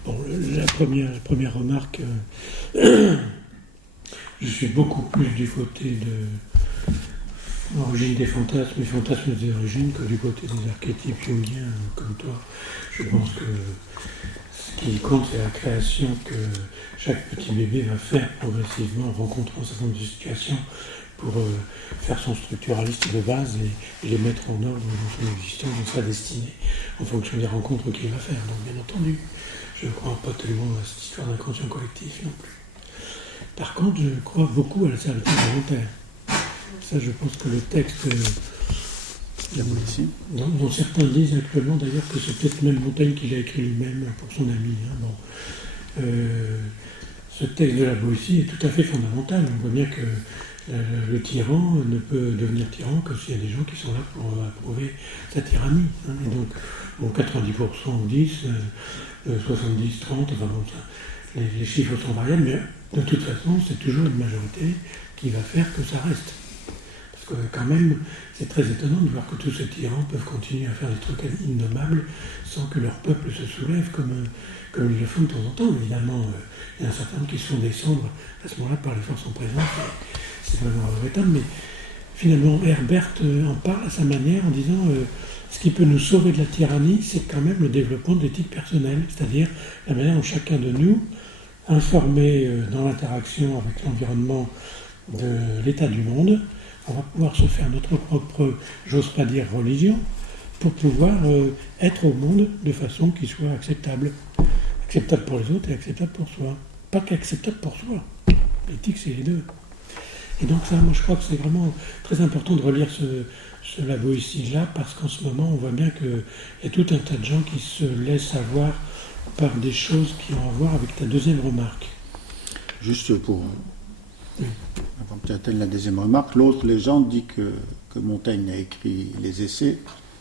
Bon, la première remarque, je suis beaucoup plus du côté de l'origine des fantasmes, les fantasmes des origines, que du côté des archétypes jungiens comme toi. Je pense que ce qui compte, c'est la création que chaque petit bébé va faire progressivement en rencontrant un certain nombre de situations pour faire son structuraliste de base et les mettre en ordre dans son existence, dans sa destinée, en fonction des rencontres qu'il va faire. Donc bien entendu, je ne crois pas tellement à cette histoire d'inconscient collectif non plus. Par contre, je crois beaucoup à la servitude volontaire. Ça, je pense que le texte, dont certains disent actuellement d'ailleurs que c'est peut-être même Montaigne qui l'a écrit lui-même pour son ami. Ce texte de la Boétie est tout à fait fondamental. On voit bien que le tyran ne peut devenir tyran que s'il y a des gens qui sont là pour approuver sa tyrannie. Et donc, 90% 10, 70, 30, enfin bon, ça, les chiffres sont variables, mais de toute façon, c'est toujours une majorité qui va faire que ça reste. Parce que quand même, c'est très étonnant de voir que tous ces tyrans peuvent continuer à faire des trucs innommables sans que leur peuple se soulève comme ils le font de temps en temps. Évidemment, il y a un certain nombre qui se font descendre à ce moment-là par les forces en présence. C'est vraiment regrettable, mais finalement, Herbert en parle à sa manière en disant ce qui peut nous sauver de la tyrannie, c'est quand même le développement de l'éthique personnelle, c'est-à-dire la manière dont chacun de nous, informé dans l'interaction avec l'environnement de l'état du monde, on va pouvoir se faire notre propre, j'ose pas dire religion, pour pouvoir être au monde de façon qui soit acceptable. Acceptable pour les autres et acceptable pour soi. Pas qu'acceptable pour soi. L'éthique, c'est les deux. Et donc ça, moi je crois que c'est vraiment très important de relire la Boétie-là, parce qu'en ce moment, on voit bien qu'il y a tout un tas de gens qui se laissent avoir par des choses qui ont à voir avec ta deuxième remarque. Juste pour... Avant que tu atteignes la deuxième remarque, l'autre légende dit que Montaigne a écrit les essais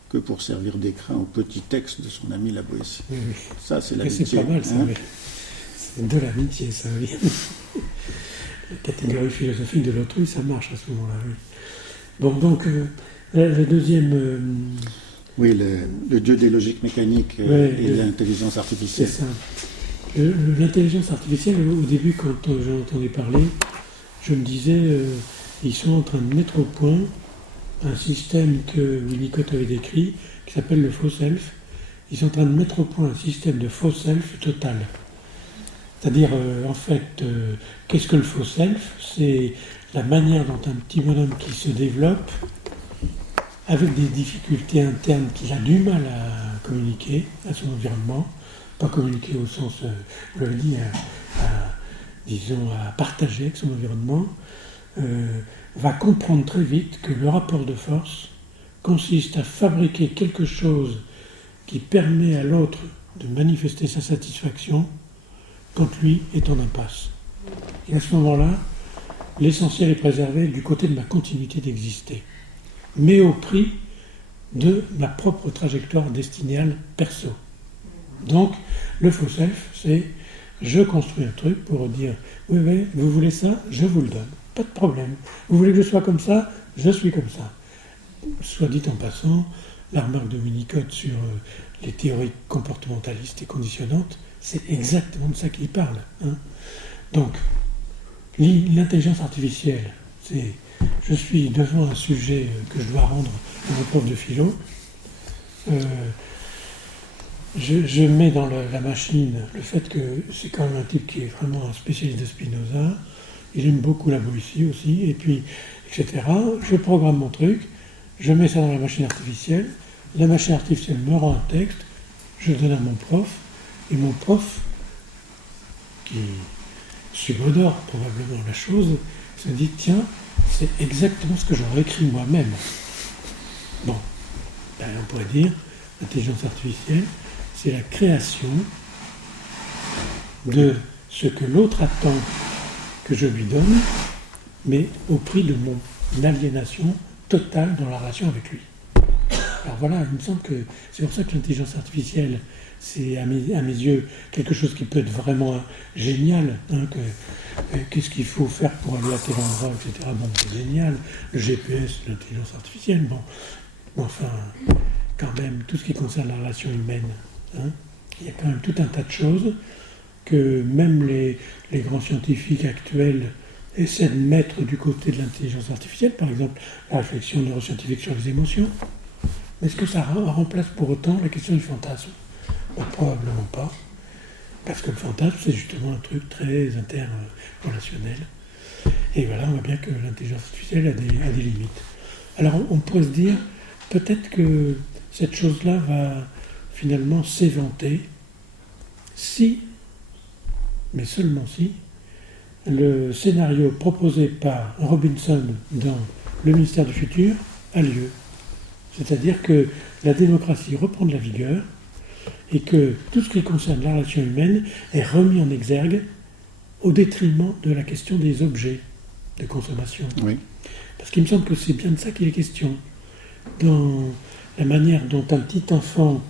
que pour servir d'écrin au petit texte de son ami la Boétie. Oui. Ça, c'est Mais l'amitié. c'est pas mal, ça, hein. oui. C'est de l'amitié, ça, oui. La catégorie philosophique de l'autrui, ça marche à ce moment-là, oui. Bon, donc, la deuxième... Oui, le dieu des logiques mécaniques et de l'intelligence c'est artificielle. ça. L'intelligence artificielle, au début, quand j'en entendais parler, je me disais, ils sont en train de mettre au point un système que Winnicott avait décrit, qui s'appelle le faux self. Ils sont en train de mettre au point un système de faux self total. C'est-à-dire, en fait, qu'est-ce que le faux self? C'est la manière dont un petit bonhomme qui se développe, avec des difficultés internes qu'il a du mal à communiquer à son environnement, pas communiquer au sens, je le dis, disons, à partager avec son environnement, va comprendre très vite que le rapport de force consiste à fabriquer quelque chose qui permet à l'autre de manifester sa satisfaction quand lui est en impasse. Et à ce moment-là, l'essentiel est préservé du côté de ma continuité d'exister, mais au prix de ma propre trajectoire destinale perso. Donc, le faux self, c'est je construis un truc pour dire oui, vous voulez ça, je vous le donne, pas de problème. Vous voulez que je sois comme ça, je suis comme ça. Soit dit en passant, la remarque de Winnicott sur les théories comportementalistes et conditionnantes, c'est exactement de ça qu'il parle. Hein. Donc, l'intelligence artificielle, c'est je suis devant un sujet que je dois rendre à mon prof de philo. Je mets dans la machine le fait que c'est quand même un type qui est vraiment un spécialiste de Spinoza. Il aime beaucoup la Boétie aussi, et puis, etc. Je programme mon truc, je mets ça dans la machine artificielle me rend un texte, je le donne à mon prof, et mon prof, qui subodore probablement la chose, se dit tiens, c'est exactement ce que j'aurais écrit moi-même. Bon, ben, on pourrait dire, l'intelligence artificielle, c'est la création de ce que l'autre attend que je lui donne, mais au prix de mon aliénation totale dans la relation avec lui. Alors voilà, il me semble que c'est pour ça que l'intelligence artificielle, c'est à mes yeux quelque chose qui peut être vraiment génial. Hein, qu'est-ce qu'il faut faire pour aller à tel endroit, etc. Bon, c'est génial. Le GPS, l'intelligence artificielle, bon. Enfin, quand même, tout ce qui concerne la relation humaine, hein, il y a quand même tout un tas de choses que même les grands scientifiques actuels essaient de mettre du côté de l'intelligence artificielle, par exemple la réflexion neuroscientifique sur les émotions. Mais est-ce que ça remplace pour autant la question du fantasme? Ben, probablement pas. Parce que le fantasme, c'est justement un truc très interrelationnel. Et voilà, on voit bien que l'intelligence artificielle a des limites. Alors on pourrait se dire, peut-être que cette chose-là va finalement s'éventer si, mais seulement si, le scénario proposé par Robinson dans Le Ministère du Futur a lieu. C'est-à-dire que la démocratie reprend de la vigueur et que tout ce qui concerne la relation humaine est remis en exergue au détriment de la question des objets de consommation. Oui. Parce qu'il me semble que c'est bien de ça qu'il est question. Dans la manière dont un petit enfant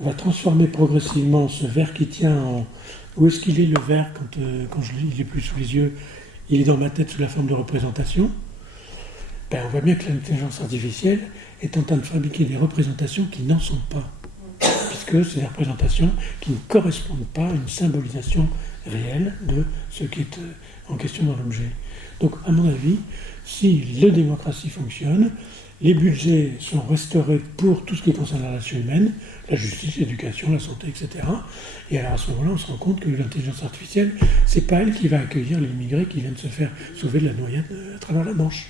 va transformer progressivement ce verre qui tient en... Où est-ce qu'il est le verre quand il n'est plus sous les yeux? Il est dans ma tête sous la forme de représentation. Ben, on voit bien que l'intelligence artificielle est en train de fabriquer des représentations qui n'en sont pas. Puisque c'est des représentations qui ne correspondent pas à une symbolisation réelle de ce qui est en question dans l'objet. Donc, à mon avis, si la démocratie fonctionne, les budgets sont restaurés pour tout ce qui concerne la relation humaine, la justice, l'éducation, la santé, etc. Et alors à ce moment-là, on se rend compte que l'intelligence artificielle, c'est pas elle qui va accueillir les immigrés qui viennent se faire sauver de la noyade à travers la Manche.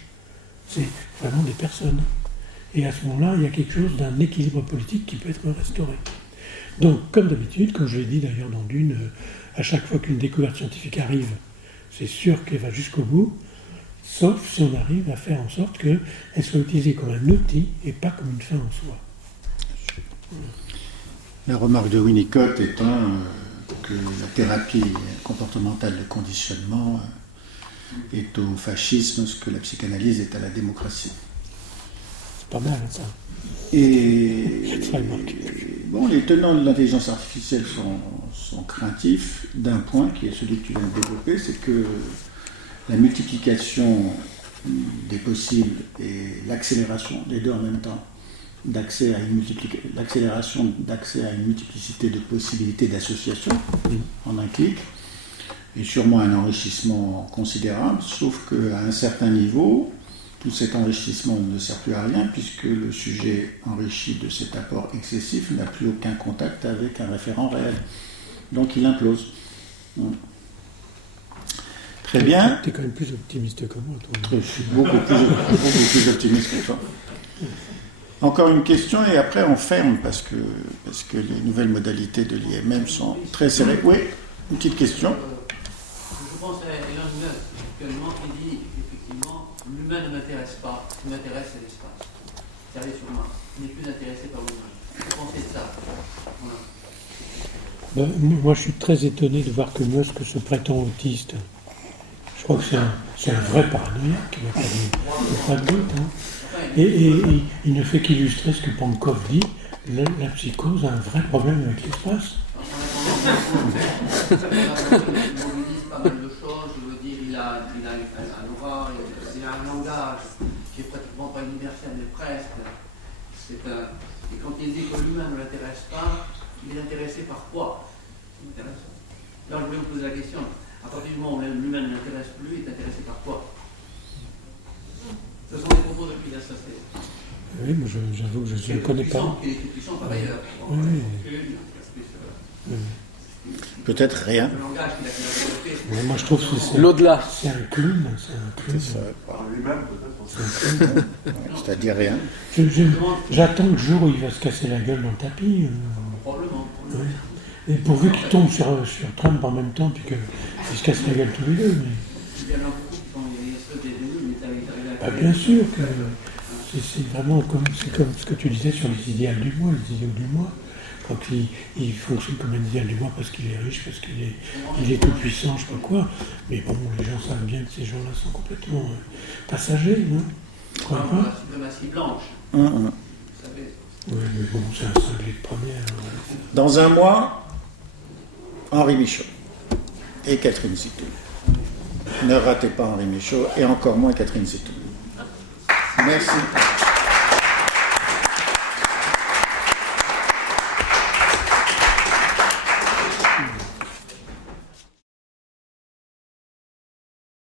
C'est vraiment des personnes. Et à ce moment-là, il y a quelque chose d'un équilibre politique qui peut être restauré. Donc, comme d'habitude, comme je l'ai dit d'ailleurs dans Dune, à chaque fois qu'une découverte scientifique arrive, c'est sûr qu'elle va jusqu'au bout, sauf si on arrive à faire en sorte qu'elle soit utilisée comme un outil et pas comme une fin en soi. La remarque de Winnicott étant que la thérapie comportementale de conditionnement est au fascisme ce que la psychanalyse est à la démocratie. C'est pas mal, ça. Et Très remarque. bon, les tenants de l'intelligence artificielle sont craintifs d'un point qui est celui que tu viens de développer, c'est que la multiplication des possibles et l'accélération, les deux en même temps, l'accélération d'accès à une multiplicité de possibilités d'association en un clic, est sûrement un enrichissement considérable, sauf qu'à un certain niveau, tout cet enrichissement ne sert plus à rien puisque le sujet enrichi de cet apport excessif n'a plus aucun contact avec un référent réel. Donc il implose. Très bien. Tu es quand même plus optimiste que moi, toi. Je suis beaucoup plus optimiste que toi. Encore une question et après on ferme parce que les nouvelles modalités de l'IMM sont très serrées. Oui, une petite question. Je pense à Elon Musk actuellement qui dit effectivement l'humain ne m'intéresse pas, ce qui m'intéresse c'est l'espace. C'est arrivé sur Mars. Il n'est plus intéressé par l'humain. Vous pensez de ça? Voilà. Moi, je suis très étonné de voir que Musk se prétend autiste. Je crois que c'est un vrai paranoïaque, il n'y a pas de doute. Hein. Et il ne fait qu'illustrer ce que Pankov dit, la psychose a un vrai problème avec l'espace. Il mobilise pas mal de choses, je veux dire, il a un aura, il a un langage qui est pratiquement pas universel, mais presque. Et quand il dit que l'humain ne l'intéresse pas, il est intéressé par quoi? C'est intéressant. Alors je voulais vous poser la question, à partir du moment où l'humain ne l'intéresse plus, il est intéressé par quoi? Ce sont des propos de Pilassé. Oui, mais j'avoue que je ne le connais pas. Il est tout puissant par ailleurs. Peut-être rien. Le langage qu'il a développé. Mais moi, je trouve que c'est L'au-delà. c'est un clown. C'est un clown. Par lui-même, peut-être. C'est-à-dire rien. J'attends le jour où il va se casser la gueule dans le tapis. Probablement. Ouais. Et pourvu qu'il tombe sur Trump en même temps, puis qu'ils se cassent la gueule tous les deux. Mais... Il y en a beaucoup qui font des ennemis, mais Bah, bien sûr que c'est vraiment comme ce que tu disais sur les idéaux du moi, les idéaux du moi. Je crois qu'il fonctionne comme un idéal du moi parce qu'il est riche, parce qu'il est tout puissant, je sais pas quoi. Mais bon, les gens savent bien que ces gens-là sont complètement passagers, non? Tu crois pas? La suprématie blanche, Hum. vous savez. Oui, mais bon, c'est un cinglé de première. Ouais. Dans un mois, Henri Michaud et Catherine Zitoun. Ne ratez pas Henri Michaud et encore moins Catherine Zitoun. Merci.